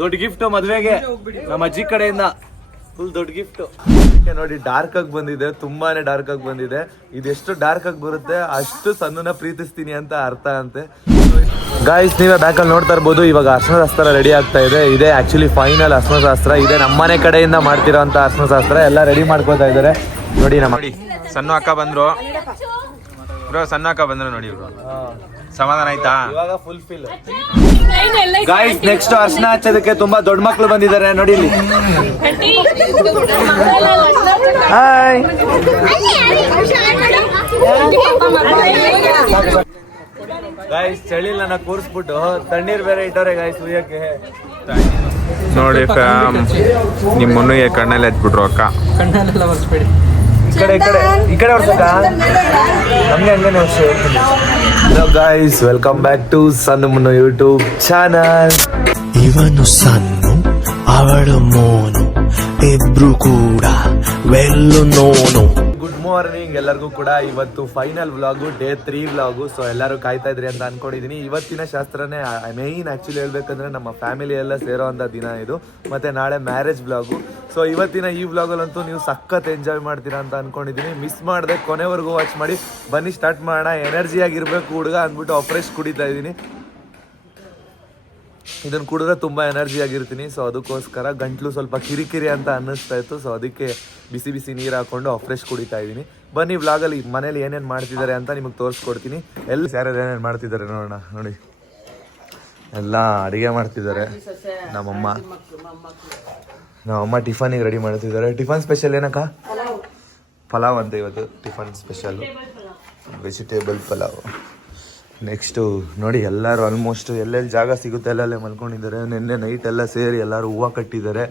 ದೊಡ್ಡ ಗಿಫ್ಟ್ ಮದ್ವೆಗೆ ನಮ್ಮ ಅಜ್ಜಿ ಕಡೆಯಿಂದ ಫುಲ್ ದೊಡ್ಡ ಗಿಫ್ಟ್ ನೋಡಿ. ಡಾರ್ಕ್ ಆಗಿ ಬಂದಿದೆ, ತುಂಬಾನೇ ಡಾರ್ಕ್ ಆಗಿ ಬಂದಿದೆ. ಇದೆಷ್ಟು ಡಾರ್ಕ್ ಆಗಿ ಬರುತ್ತೆ ಅಷ್ಟು ಸಣ್ಣನ ಪ್ರೀತಿಸ್ತೀನಿ ಅಂತ ಅರ್ಥ ಅಂತೆ. ಗಾಯ್ಸ್ ನೀವೇ ಬ್ಯಾಕಲ್ಲಿ ನೋಡ್ತಾ ಇರ್ಬೋದು, ಇವಾಗ ಅರ್ಶನ ಶಾಸ್ತ್ರ ರೆಡಿ ಆಗ್ತಾ ಇದೆ. ಇದೇ ಆಕ್ಚುಲಿ ಫೈನಲ್ ಅರ್ಶನ ಶಾಸ್ತ್ರ. ಇದೇ ನಮ್ಮನೆ ಕಡೆಯಿಂದ ಮಾಡ್ತಿರೋ ಅಂತ ಅರ್ಶನ ಶಾಸ್ತ್ರ. ಎಲ್ಲ ರೆಡಿ ಮಾಡ್ಕೋತಾ ಇದ್ದಾರೆ ನೋಡಿ. ನೋಡಿ ಸಣ್ಣ ಅಕ್ಕ ಬಂದ್ರು ಬ್ರೋ, ಸಣ್ಣ ಅಕ್ಕ ಬಂದ್ರು ನೋಡಿ ಬ್ರೋ. ಸಮಾಧಾನ ಆಯ್ತಾ? ಇವಾಗ ಫುಲ್ ಫಿಲ್. ಗಾಯ್ಸ್ ನೆಕ್ಸ್ಟ್ ಅರ್ಶನ ಹಚ್ಚೋದಕ್ಕೆ ತುಂಬಾ ದೊಡ್ಡ ಮಕ್ಳು ಬಂದಿದ್ದಾರೆ ನೋಡಿ ಇಲ್ಲಿ. ಹಾಯ್ ಗಾಯ್ಸ್ ಚಳಿಲ್ಲ ನಾ ಕೂರಿಸ್ಬಿಟ್ಟು ತಣ್ಣೀರ್ ಬೇರೆ ಇಟ್ಟವ್ರೆ ಗಾಯ್ಸ್ ಉಯ್ಯಕ್ಕೆ ನೋಡಿ. ನಿಮ್ಮನ್ನಿಗೆ ಕಣ್ಣಲ್ಲಿ ಹಚ್ಬಿಟ್ರು ಅಕ್ಕ. ಕಣ್ಣಲ್ಲೆಲ್ಲ ಬರ್ಸ್ಬೇಡಿ. ಈ ಕಡೆ ವರ್ಷಕ್ಕ ನಮ್ಗೆ ಹಂಗೇನೆ ವರ್ಷ. Hello guys, welcome back to ಸಣ್ಣ ಮುನ್ನು ಯೂಟ್ಯೂಬ್ ಚಾನಲ್. ಇವನು ಸಣ್ಣು ಅವಳು ಮೋನು, ಇಬ್ರು ಕೂಡ ವೆಲ್ಲು ನೋನು. ಗುಡ್ ಮಾರ್ನಿಂಗ್ ಎಲ್ಲರಿಗೂ ಕೂಡ. ಇವತ್ತು final vlog, day 3 vlog. So ಎಲ್ಲರೂ ಕಾಯ್ತಾ ಇದ್ರಿ ಅಂತ ಅನ್ಕೊಂಡಿದೀನಿ. ಇವತ್ತಿನ ಶಾಸ್ತ್ರನೇ ಮೇಯ್ನ್ ಆಕ್ಚುಲಿ ಹೇಳ್ಬೇಕಂದ್ರೆ ನಮ್ಮ ಫ್ಯಾಮಿಲಿ ಎಲ್ಲ ಸೇರೋ ಅಂತ ದಿನ ಇದು. ಮತ್ತೆ ನಾಳೆ ಮ್ಯಾರೇಜ್ ವ್ಲಾಗು. ಸೊ ಇವತ್ತಿನ ಈ ವ್ಲಾಗಲ್ಲಂತೂ ನೀವು ಸಖತ್ ಎಂಜಾಯ್ ಮಾಡ್ತೀರಾ ಅಂತ ಅನ್ಕೊಂಡಿದೀನಿ. ಮಿಸ್ ಮಾಡದೆ ಕೊನೆವರೆಗೂ ವಾಚ್ ಮಾಡಿ. ಬನ್ನಿ ಸ್ಟಾರ್ಟ್ ಮಾಡೋಣ. ಎನರ್ಜಿ ಆಗಿರ್ಬೇಕು ಹುಡುಗ ಅಂದ್ಬಿಟ್ಟು ಫ್ರೆಶ್ ಕುಡಿತಾ ಇದ್ದೀನಿ. ಇದನ್ನು ಕುಡಿದ್ರೆ ತುಂಬ ಎನರ್ಜಿ ಆಗಿರ್ತೀನಿ. ಸೊ ಅದಕ್ಕೋಸ್ಕರ ಗಂಟ್ಲು ಸ್ವಲ್ಪ ಕಿರಿಕಿರಿ ಅಂತ ಅನ್ನಿಸ್ತಾ ಇತ್ತು. ಸೊ ಅದಕ್ಕೆ ಬಿಸಿ ಬಿಸಿ ನೀರು ಹಾಕೊಂಡು ಫ್ರೆಶ್ ಕುಡಿತಾ ಇದ್ದೀನಿ. ಬನ್ನಿ ವ್ಲಾಗಲ್ಲಿ ಮನೇಲಿ ಏನೇನು ಮಾಡ್ತಿದ್ದಾರೆ ಅಂತ ನಿಮಗೆ ತೋರಿಸ್ಕೊಡ್ತೀನಿ. ಎಲ್ಲಿ ಯಾರ್ಯಾರು ಏನೇನು ಮಾಡ್ತಿದ್ದಾರೆ ನೋಡೋಣ. ನೋಡಿ ಎಲ್ಲ ಅಡುಗೆ ಮಾಡ್ತಿದ್ದಾರೆ. ನಮ್ಮಮ್ಮ ಟಿಫನಿಗೆ ರೆಡಿ ಮಾಡ್ತಿದ್ದಾರೆ. ಟಿಫನ್ ಸ್ಪೆಷಲ್ ಏನಕ್ಕ? ಪಲಾವ್ ಅಂತ ಇವತ್ತು tiffin special, vegetable pulao. Next ನೋಡಿ ಎಲ್ಲರೂ ಆಲ್ಮೋಸ್ಟ್ ಎಲ್ಲೆಲ್ಲಿ ಜಾಗ ಸಿಗುತ್ತೆ ಎಲ್ಲಲ್ಲೇ ಮಲ್ಕೊಂಡಿದ್ದಾರೆ. ನಿನ್ನೆ ನೈಟ್ ಎಲ್ಲ ಸೇರಿ ಎಲ್ಲರೂ ಹೂವು ಕಟ್ಟಿದ್ದಾರೆ.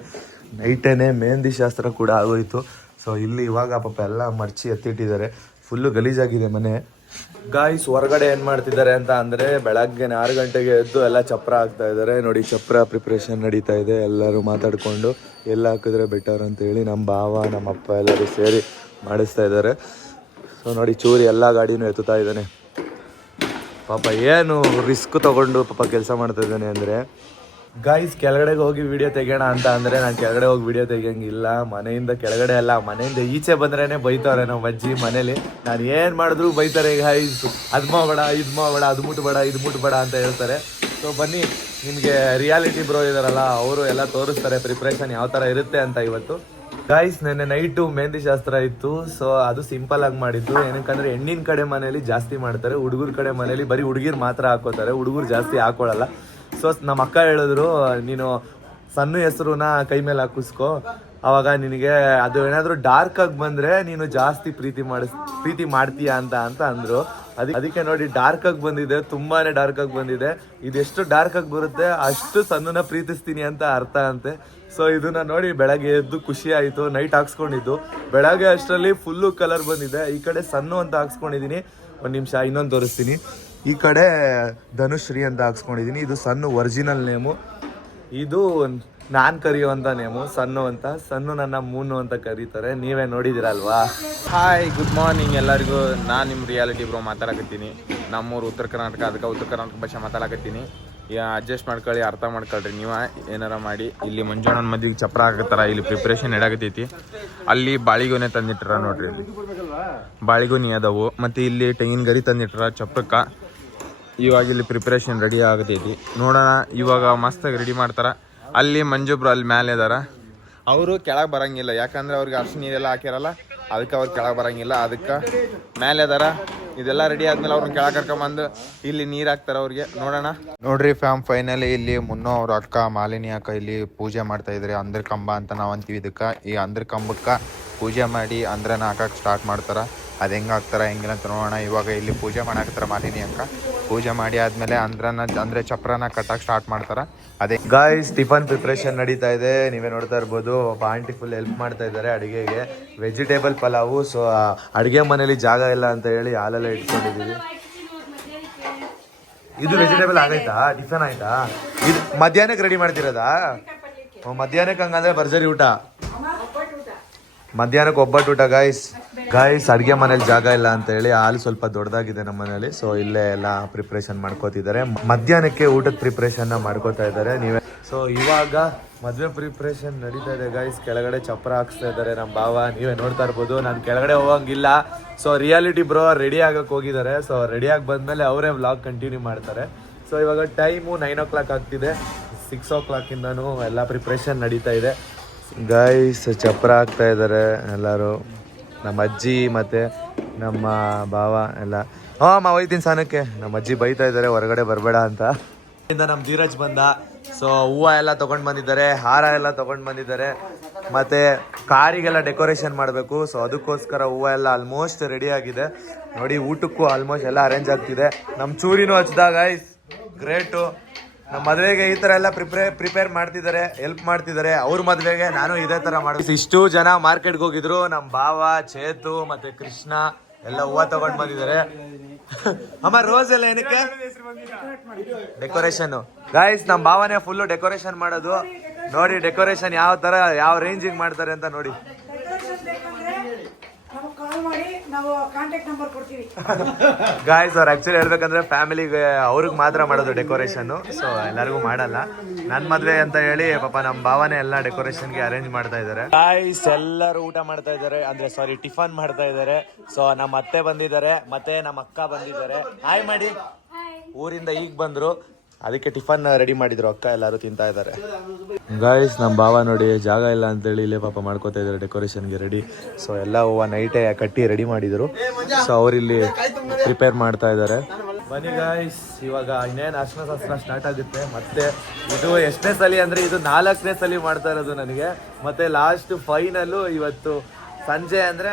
ನೈಟೇನೆ ಮೆಹಂದಿ ಶಾಸ್ತ್ರ ಕೂಡ ಆಗೋಯ್ತು. ಸೊ ಇಲ್ಲಿ ಇವಾಗ ಪಾಪ ಎಲ್ಲ ಮರ್ಚಿ ಎತ್ತಿಟ್ಟಿದ್ದಾರೆ. ಫುಲ್ಲು ಗಲೀಜಾಗಿದೆ ಮನೆ. ಗಾಯ್ಸ್ ಹೊರಗಡೆ ಏನು ಮಾಡ್ತಿದ್ದಾರೆ ಅಂತ ಅಂದರೆ ಬೆಳಗ್ಗೆ 6 ಗಂಟೆಗೆ ಎದ್ದು ಎಲ್ಲ ಚಪ್ರ ಹಾಕ್ತಾ ಇದ್ದಾರೆ. ನೋಡಿ ಚಪ್ರ ಪ್ರಿಪ್ರೇಷನ್ ನಡೀತಾ ಇದೆ. ಎಲ್ಲರೂ ಮಾತಾಡಿಕೊಂಡು ಎಲ್ಲ ಹಾಕಿದ್ರೆ ಬೆಟರ್ ಅಂತೇಳಿ ನಮ್ಮ ಭಾವ ನಮ್ಮ ಅಪ್ಪ ಎಲ್ಲರೂ ಸೇರಿ ಮಾಡಿಸ್ತಾ ಇದ್ದಾರೆ. ಸೊ ನೋಡಿ ಚೂರಿ ಎಲ್ಲ ಗಾಡಿನೂ ಎತ್ತುತ್ತಾ ಇದ್ದಾನೆ. ಪಾಪ ಏನು ರಿಸ್ಕ್ ತೊಗೊಂಡು ಪಾಪ ಕೆಲಸ ಮಾಡ್ತಾ ಇದ್ದಾನೆ ಅಂದರೆ. ಗಾಯ್ಸ್ ಕೆಳಗಡೆಗೆ ಹೋಗಿ ವಿಡಿಯೋ ತೆಗೋಣ ಅಂತ ಅಂದರೆ ನಾನು ಕೆಳಗಡೆ ಹೋಗಿ ವಿಡಿಯೋ ತೆಗಿಯಂಗಿಲ್ಲ. ಮನೆಯಿಂದ ಕೆಳಗಡೆ ಅಲ್ಲ, ಮನೆಯಿಂದ ಈಚೆ ಬಂದ್ರೇ ಬೈತವ್ರೆ ನಮ್ಮ ಅಜ್ಜಿ ಮನೇಲಿ. ನಾನು ಏನು ಮಾಡಿದ್ರು ಬೈತಾರೆ. ಗಾಯ್ಸ್ ಅದು ಮಾಡಬೇಡ, ಇದು ಮಾಡಬೇಡ, ಅದು ಮುಟ್ಬೇಡ, ಇದು ಮುಟ್ಬೇಡ ಅಂತ ಹೇಳ್ತಾರೆ. ಸೊ ಬನ್ನಿ ನಿಮಗೆ ರಿಯಾಲಿಟಿ ಬ್ರೋ ಇದಾರಲ್ಲ ಅವರು ಎಲ್ಲ ತೋರಿಸ್ತಾರೆ ಪ್ರಿಪ್ರೇಷನ್ ಯಾವ ಥರ ಇರುತ್ತೆ ಅಂತ ಇವತ್ತು. ಗಾಯ್ಸ್ ನೆನ್ನೆ ನೈಟು ಮೆಹಂದಿ ಶಾಸ್ತ್ರ ಇತ್ತು. ಸೊ ಅದು ಸಿಂಪಲ್ ಆಗಿ ಮಾಡಿದ್ದು. ಏನಕ್ಕಂದ್ರೆ ಹೆಣ್ಣಿನ ಕಡೆ ಮನೇಲಿ ಜಾಸ್ತಿ ಮಾಡ್ತಾರೆ, ಹುಡುಗರ ಕಡೆ ಮನೇಲಿ ಬರೀ ಹುಡುಗಿರು ಮಾತ್ರ ಹಾಕೋತಾರೆ, ಹುಡುಗರು ಜಾಸ್ತಿ ಹಾಕೊಳ್ಳಲ್ಲ. ಸೊ ನಮ್ಮ ಅಕ್ಕ ಹೇಳಿದ್ರು, ನೀನು ಸಣ್ಣ ಹೆಸರುನ ಕೈ ಮೇಲೆ ಹಾಕಿಸ್ಕೋ, ಅವಾಗ ನಿನಗೆ ಅದು ಏನಾದರೂ ಡಾರ್ಕ್ ಆಗಿ ಬಂದರೆ ನೀನು ಜಾಸ್ತಿ ಪ್ರೀತಿ ಮಾಡ್ತೀಯ ಅಂತ ಅಂದರು. ಅದಕ್ಕೆ ನೋಡಿ ಡಾರ್ಕ್ ಆಗಿ ಬಂದಿದೆ, ತುಂಬಾ ಡಾರ್ಕ್ ಆಗಿ ಬಂದಿದೆ. ಇದೆಷ್ಟು ಡಾರ್ಕ್ ಆಗಿ ಬರುತ್ತೆ ಅಷ್ಟು ಸಣ್ಣನ ಪ್ರೀತಿಸ್ತೀನಿ ಅಂತ ಅರ್ಥ ಅಂತೆ. ಸೊ ಇದನ್ನ ನೋಡಿ ಬೆಳಗ್ಗೆ ಎದ್ದು ಖುಷಿ ಆಯಿತು. ನೈಟ್ ಹಾಕ್ಸ್ಕೊಂಡಿದ್ದು ಬೆಳಗ್ಗೆ ಅಷ್ಟರಲ್ಲಿ ಫುಲ್ಲು ಕಲರ್ ಬಂದಿದೆ. ಈ ಕಡೆ ಸಣ್ಣ ಅಂತ ಹಾಕ್ಸ್ಕೊಂಡಿದ್ದೀನಿ. ಒಂದು ನಿಮಿಷ ಇನ್ನೊಂದು ತೋರಿಸ್ತೀನಿ. ಈ ಕಡೆ ಧನುಶ್ರೀ ಅಂತ ಹಾಕ್ಸ್ಕೊಂಡಿದ್ದೀನಿ. ಇದು ಸಣ್ಣ ಒರಿಜಿನಲ್ ನೇಮು. ಇದು ನಾನು ಕರೆಯುವಂಥ ನೇಮು ಸಣ್ಣು ಅಂತ. ಸಣ್ಣು ನನ್ನ ಮೂನು ಅಂತ ಕರೀತಾರೆ. ನೀವೇ ನೋಡಿದಿರಲ್ವಾ. ಹಾಯ್ ಗುಡ್ ಮಾರ್ನಿಂಗ್ ಎಲ್ಲರಿಗೂ. ನಾನು ನಿಮ್ಮ ರಿಯಾಲಿಟಿ ಬ್ರೋ ಮಾತಾಡಕತ್ತೀನಿ. ನಮ್ಮೂರು ಉತ್ತರ ಕರ್ನಾಟಕ, ಅದಕ್ಕೆ ಉತ್ತರ ಕರ್ನಾಟಕ ಭಾಷೆ ಮಾತಾಡಕತ್ತೀನಿ. ಅಡ್ಜಸ್ಟ್ ಮಾಡ್ಕೊಳ್ಳಿ, ಅರ್ಥ ಮಾಡ್ಕೊಳ್ರಿ. ನೀವು ಏನಾರ ಮಾಡಿ. ಇಲ್ಲಿ ಮಂಜುಣ್ಣನ ಮದ್ವೆಗೆ ಚಪ್ರ ಹಾಕತ್ತಾರ. ಇಲ್ಲಿ ಪ್ರಿಪ್ರೇಷನ್ ಎಡಾಗತೈತಿ. ಅಲ್ಲಿ ಬಾಳಿಗೊನೆ ತಂದಿಟ್ಟಾರ ನೋಡ್ರಿ. ಇಲ್ಲಿ ಬಾಳಿಗೊನಿ ಅದಾವು. ಮತ್ತು ಇಲ್ಲಿ ತೆಂಗಿನ ಗರಿ ತಂದಿಟ್ಟಾರ ಚಪ್ರಕ್ಕೆ. ಇವಾಗ ಇಲ್ಲಿ ಪ್ರಿಪ್ರೇಷನ್ ರೆಡಿ ಆಗತೈತಿ. ನೋಡೋಣ ಇವಾಗ ಮಸ್ತಾಗಿ ರೆಡಿ ಮಾಡ್ತಾರ. ಅಲ್ಲಿ ಮಂಜುಬ್ರು ಅಲ್ಲಿ ಮೇಲೆ ಇದಾರ. ಅವರು ಕೆಳಗೆ ಬರಂಗಿಲ್ಲ, ಯಾಕಂದ್ರೆ ಅವ್ರಿಗೆ ಅರ್ಶಿನ ನೀರೆಲ್ಲ ಹಾಕ್ಯಾರಲ್ಲ, ಅದಕ್ಕೆ ಅವ್ರು ಕೆಳಗೆ ಬರಂಗಿಲ್ಲ. ಅದಕ್ಕೆ ಮೇಲೆ ಅದಾರ. ಇದೆಲ್ಲ ರೆಡಿ ಆದ್ಮೇಲೆ ಅವ್ರನ್ನ ಕೆಳಗೆ ಕರ್ಕೊಂಬಂದು ಇಲ್ಲಿ ನೀರು ಹಾಕ್ತಾರೆ ಅವ್ರಿಗೆ. ನೋಡೋಣ. ನೋಡ್ರಿ ಫೈನಲಿ ಇಲ್ಲಿ ಮುನ್ನೋ ಅವ್ರ ಅಕ್ಕ ಮಾಲಿನಿ ಅಕ್ಕ ಇಲ್ಲಿ ಪೂಜೆ ಮಾಡ್ತಾ ಇದ್ರಿ. ಅಂದ್ರ ಕಂಬ ಅಂತ ನಾವು ಅಂತೀವಿ ಇದಕ್ಕೆ. ಈ ಅಂದ್ರ ಕಂಬಕ್ಕೆ ಪೂಜೆ ಮಾಡಿ ಅಂದ್ರನ ಹಾಕಕ್ಕೆ ಸ್ಟಾರ್ಟ್ ಮಾಡ್ತಾರೆ. ಅದು ಹೆಂಗೆ ಹಾಕ್ತಾರೆ ಹೆಂಗಿಲ್ಲ ಅಂತ ನೋಡೋಣ. ಇವಾಗ ಇಲ್ಲಿ ಪೂಜೆ ಮಾಡಾಕತ್ತಾರ ಮಾಲಿನಿ ಅಕ್ಕ. ಪೂಜೆ ಮಾಡಿ ಆದಮೇಲೆ ಅಂದ್ರೆ ಚಪ್ರನ ಕಟ್ಟಕ್ಕೆ ಸ್ಟಾರ್ಟ್ ಮಾಡ್ತಾರೆ. ಅದೇ ಗಾಯ್ಸ್ ಟಿಫನ್ ಪ್ರಿಪ್ರೇಷನ್ ನಡೀತಾ ಇದೆ. ನೀವೇ ನೋಡ್ತಾ ಇರ್ಬೋದು. ಆಂಟಿ ಫುಲ್ ಹೆಲ್ಪ್ ಮಾಡ್ತಾ ಇದ್ದಾರೆ ಅಡುಗೆಗೆ. ವೆಜಿಟೇಬಲ್ ಪಲಾವು. ಸೊ ಅಡುಗೆ ಮನೇಲಿ ಜಾಗ ಇಲ್ಲ ಅಂತ ಹೇಳಿ ಹಾಲೆಲ್ಲ ಇಟ್ಕೊಂಡಿದ್ದೀವಿ. ಇದು ವೆಜಿಟೇಬಲ್ ಆಗೈತಾ? ಟಿಫನ್ ಆಯ್ತಾ? ಇದು ಮಧ್ಯಾಹ್ನಕ್ಕೆ ರೆಡಿ ಮಾಡ್ತಿರೋದಾ? ಮಧ್ಯಾಹ್ನಕ್ಕೆ ಹಂಗಂದ್ರೆ ಭರ್ಜರಿ ಊಟ. ಮಧ್ಯಾಹ್ನಕ್ಕೆ ಒಬ್ಬಟ್ಟು ಊಟ ಗಾಯ್ಸ್. ಗಾಯ್ಸ್ ಅಡುಗೆ ಮನೇಲಿ ಜಾಗ ಇಲ್ಲ ಅಂತ ಹೇಳಿ ಹಾಲು ಸ್ವಲ್ಪ ದೊಡ್ಡದಾಗಿದೆ ನಮ್ಮ ಮನೇಲಿ. ಸೊ ಇಲ್ಲೇ ಎಲ್ಲ ಪ್ರಿಪ್ರೇಷನ್ ಮಾಡ್ಕೋತಿದ್ದಾರೆ. ಮಧ್ಯಾಹ್ನಕ್ಕೆ ಊಟದ ಪ್ರಿಪ್ರೇಷನ್ ಮಾಡ್ಕೋತಾ ಇದ್ದಾರೆ ನೀವೇ. ಸೊ ಇವಾಗ ಮದುವೆ ಪ್ರಿಪ್ರೇಷನ್ ನಡೀತಾ ಇದೆ ಗಾಯ್ಸ್. ಕೆಳಗಡೆ ಚಪ್ರ ಹಾಕ್ಸ್ತಾ ಇದ್ದಾರೆ ನಮ್ಮ ಭಾವ, ನೀವೇ ನೋಡ್ತಾ ಇರ್ಬೋದು. ನಾನು ಕೆಳಗಡೆ ಹೋಗಂಗಿಲ್ಲ. ಸೊ ರಿಯಾಲಿಟಿ ಬ್ರೋ ರೆಡಿ ಆಗಕ್ಕೆ ಹೋಗಿದ್ದಾರೆ. ಸೊ ರೆಡಿ ಆಗಿ ಬಂದ್ಮೇಲೆ ಅವರೇ ವ್ಲಾಗ್ ಕಂಟಿನ್ಯೂ ಮಾಡ್ತಾರೆ. ಸೊ ಇವಾಗ ಟೈಮು 9 o'clock ಆಗ್ತಿದೆ. 6 o'clock ಇಂದನೂ ಎಲ್ಲ ಪ್ರಿಪ್ರೇಷನ್ ನಡೀತಾ ಇದೆ ಗಾಯ್ಸ್. ಚಪ್ರ ಹಾಕ್ತಾ ಇದ್ದಾರೆ ಎಲ್ಲರೂ, ನಮ್ಮ ಅಜ್ಜಿ ಮತ್ತು ನಮ್ಮ ಭಾವ ಎಲ್ಲ. ಹೋಯ್ತೀನಿ ಸ್ನಾನಕ್ಕೆ. ನಮ್ಮ ಅಜ್ಜಿ ಬೈತಾ ಇದ್ದಾರೆ ಹೊರಗಡೆ ಬರಬೇಡ ಅಂತ. ನಮ್ಮ ಧೀರಜ್ ಬಂದ. ಸೊ ಹೂವು ಎಲ್ಲ ತೊಗೊಂಡು ಬಂದಿದ್ದಾರೆ, ಹಾರ ಎಲ್ಲ ತೊಗೊಂಡು ಬಂದಿದ್ದಾರೆ, ಮತ್ತು ಕಾರಿಗೆಲ್ಲ ಡೆಕೋರೇಷನ್ ಮಾಡಬೇಕು. ಸೊ ಅದಕ್ಕೋಸ್ಕರ ಹೂವು ಎಲ್ಲ ಆಲ್ಮೋಸ್ಟ್ ರೆಡಿ ಆಗಿದೆ ನೋಡಿ. ಊಟಕ್ಕೂ ಆಲ್ಮೋಸ್ಟ್ ಎಲ್ಲ ಅರೇಂಜ್ ಆಗ್ತಿದೆ. ನಮ್ಮ ಚೂರಿನೂ ಹಚ್ಚಿದಾಗ ಗೈಸ್ ಗ್ರೇಟು. ನಮ್ಮ ಮದುವೆಗೆ ಈ ಥರ ಎಲ್ಲ ಪ್ರಿಪೇರ್ ಮಾಡ್ತಿದ್ದಾರೆ, ಹೆಲ್ಪ್ ಮಾಡ್ತಿದ್ದಾರೆ. ಅವ್ರ ಮದುವೆಗೆ ನಾನು ಇದೇ ಥರ ಮಾಡಿ. ಇಷ್ಟು ಜನ ಮಾರ್ಕೆಟ್ಗೆ ಹೋಗಿದ್ರು. ನಮ್ಮ ಭಾವ, ಚೇತು ಮತ್ತು ಕೃಷ್ಣ ಎಲ್ಲ ಹೂವು ತಗೊಂಡು ಬಂದಿದ್ದಾರೆ. ಅಮ್ಮ ರೋಸ್ ಎಲ್ಲ ಏನಕ್ಕೆ? Decoration guys. ನಮ್ಮ ಭಾವನೆ ಫುಲ್ಲು ಡೆಕೋರೇಷನ್ ಮಾಡೋದು ನೋಡಿ. ಡೆಕೋರೇಷನ್ ಯಾವ ಥರ ಯಾವ ರೇಂಜಿಗೆ ಮಾಡ್ತಾರೆ ಅಂತ ನೋಡಿ. ಗಾಯ್ಸ್ ಅವ್ರು ಆಕ್ಚುಲಿ ಹೇಳ್ಬೇಕಂದ್ರೆ ಫ್ಯಾಮಿಲಿಗೆ ಅವ್ರಿಗೆ ಮಾತ್ರ ಮಾಡೋದು ಡೆಕೋರೇಷನ್. ಸೊ ಎಲ್ಲರಿಗೂ ಮಾಡಲ್ಲ. ನನ್ನ ಮದ್ವೆ ಅಂತ ಹೇಳಿ ಪಾಪ ನಮ್ಮ ಭಾವನೆ ಎಲ್ಲ ಡೆಕೋರೇಷನ್ಗೆ ಅರೇಂಜ್ ಮಾಡ್ತಾ ಇದ್ದಾರೆ. ಗಾಯ್ಸ್ ಎಲ್ಲರೂ ಊಟ ಮಾಡ್ತಾ ಇದ್ದಾರೆ, ಅಂದ್ರೆ ಸಾರಿ ಟಿಫನ್ ಮಾಡ್ತಾ ಇದ್ದಾರೆ. ಸೊ ನಮ್ಮ ಅತ್ತೆ ಬಂದಿದ್ದಾರೆ, ಮತ್ತೆ ನಮ್ಮ ಅಕ್ಕ ಬಂದಿದ್ದಾರೆ. ಹಾಯ್ ಮಾಡಿ. ಊರಿಂದ ಈಗ ಬಂದ್ರು, ಅದಕ್ಕೆ ಟಿಫನ್ ರೆಡಿ ಮಾಡಿದ್ರು. ಅಕ್ಕ ಎಲ್ಲರೂ ತಿಂತಾ ಇದ್ದಾರೆ. ಗಾಯ್ಸ್ ನಮ್ಮ ಭಾವ ನೋಡಿ ಜಾಗ ಇಲ್ಲ ಅಂತೇಳಿ ಇಲ್ಲೇ ಪಾಪ ಮಾಡ್ಕೋತಾ ಇದ್ದಾರೆ ಡೆಕೋರೇಷನ್ಗೆ ರೆಡಿ. ಸೊ ಎಲ್ಲ ಹೂವು ನೈಟೇ ಕಟ್ಟಿ ರೆಡಿ ಮಾಡಿದ್ರು. ಸೊ ಅವರಿಲ್ಲಿ ಪ್ರಿಪೇರ್ ಮಾಡ್ತಾ ಇದ್ದಾರೆ. ಬನ್ನಿ ಗಾಯ್ಸ್, ಇವಾಗ ಇನ್ನೇನು ಅರ್ಶಿನ ಶಾಸ್ತ್ರ ಸ್ಟಾರ್ಟ್ ಆಗುತ್ತೆ. ಮತ್ತೆ ಇದು ಎಷ್ಟನೇ ಸಲ ಅಂದರೆ ಇದು 4ನೇ ಸಲ ಮಾಡ್ತಾ ಇರೋದು ನನಗೆ. ಮತ್ತೆ ಲಾಸ್ಟ್ ಫೈನಲ್ಲು ಇವತ್ತು ಸಂಜೆ ಅಂದರೆ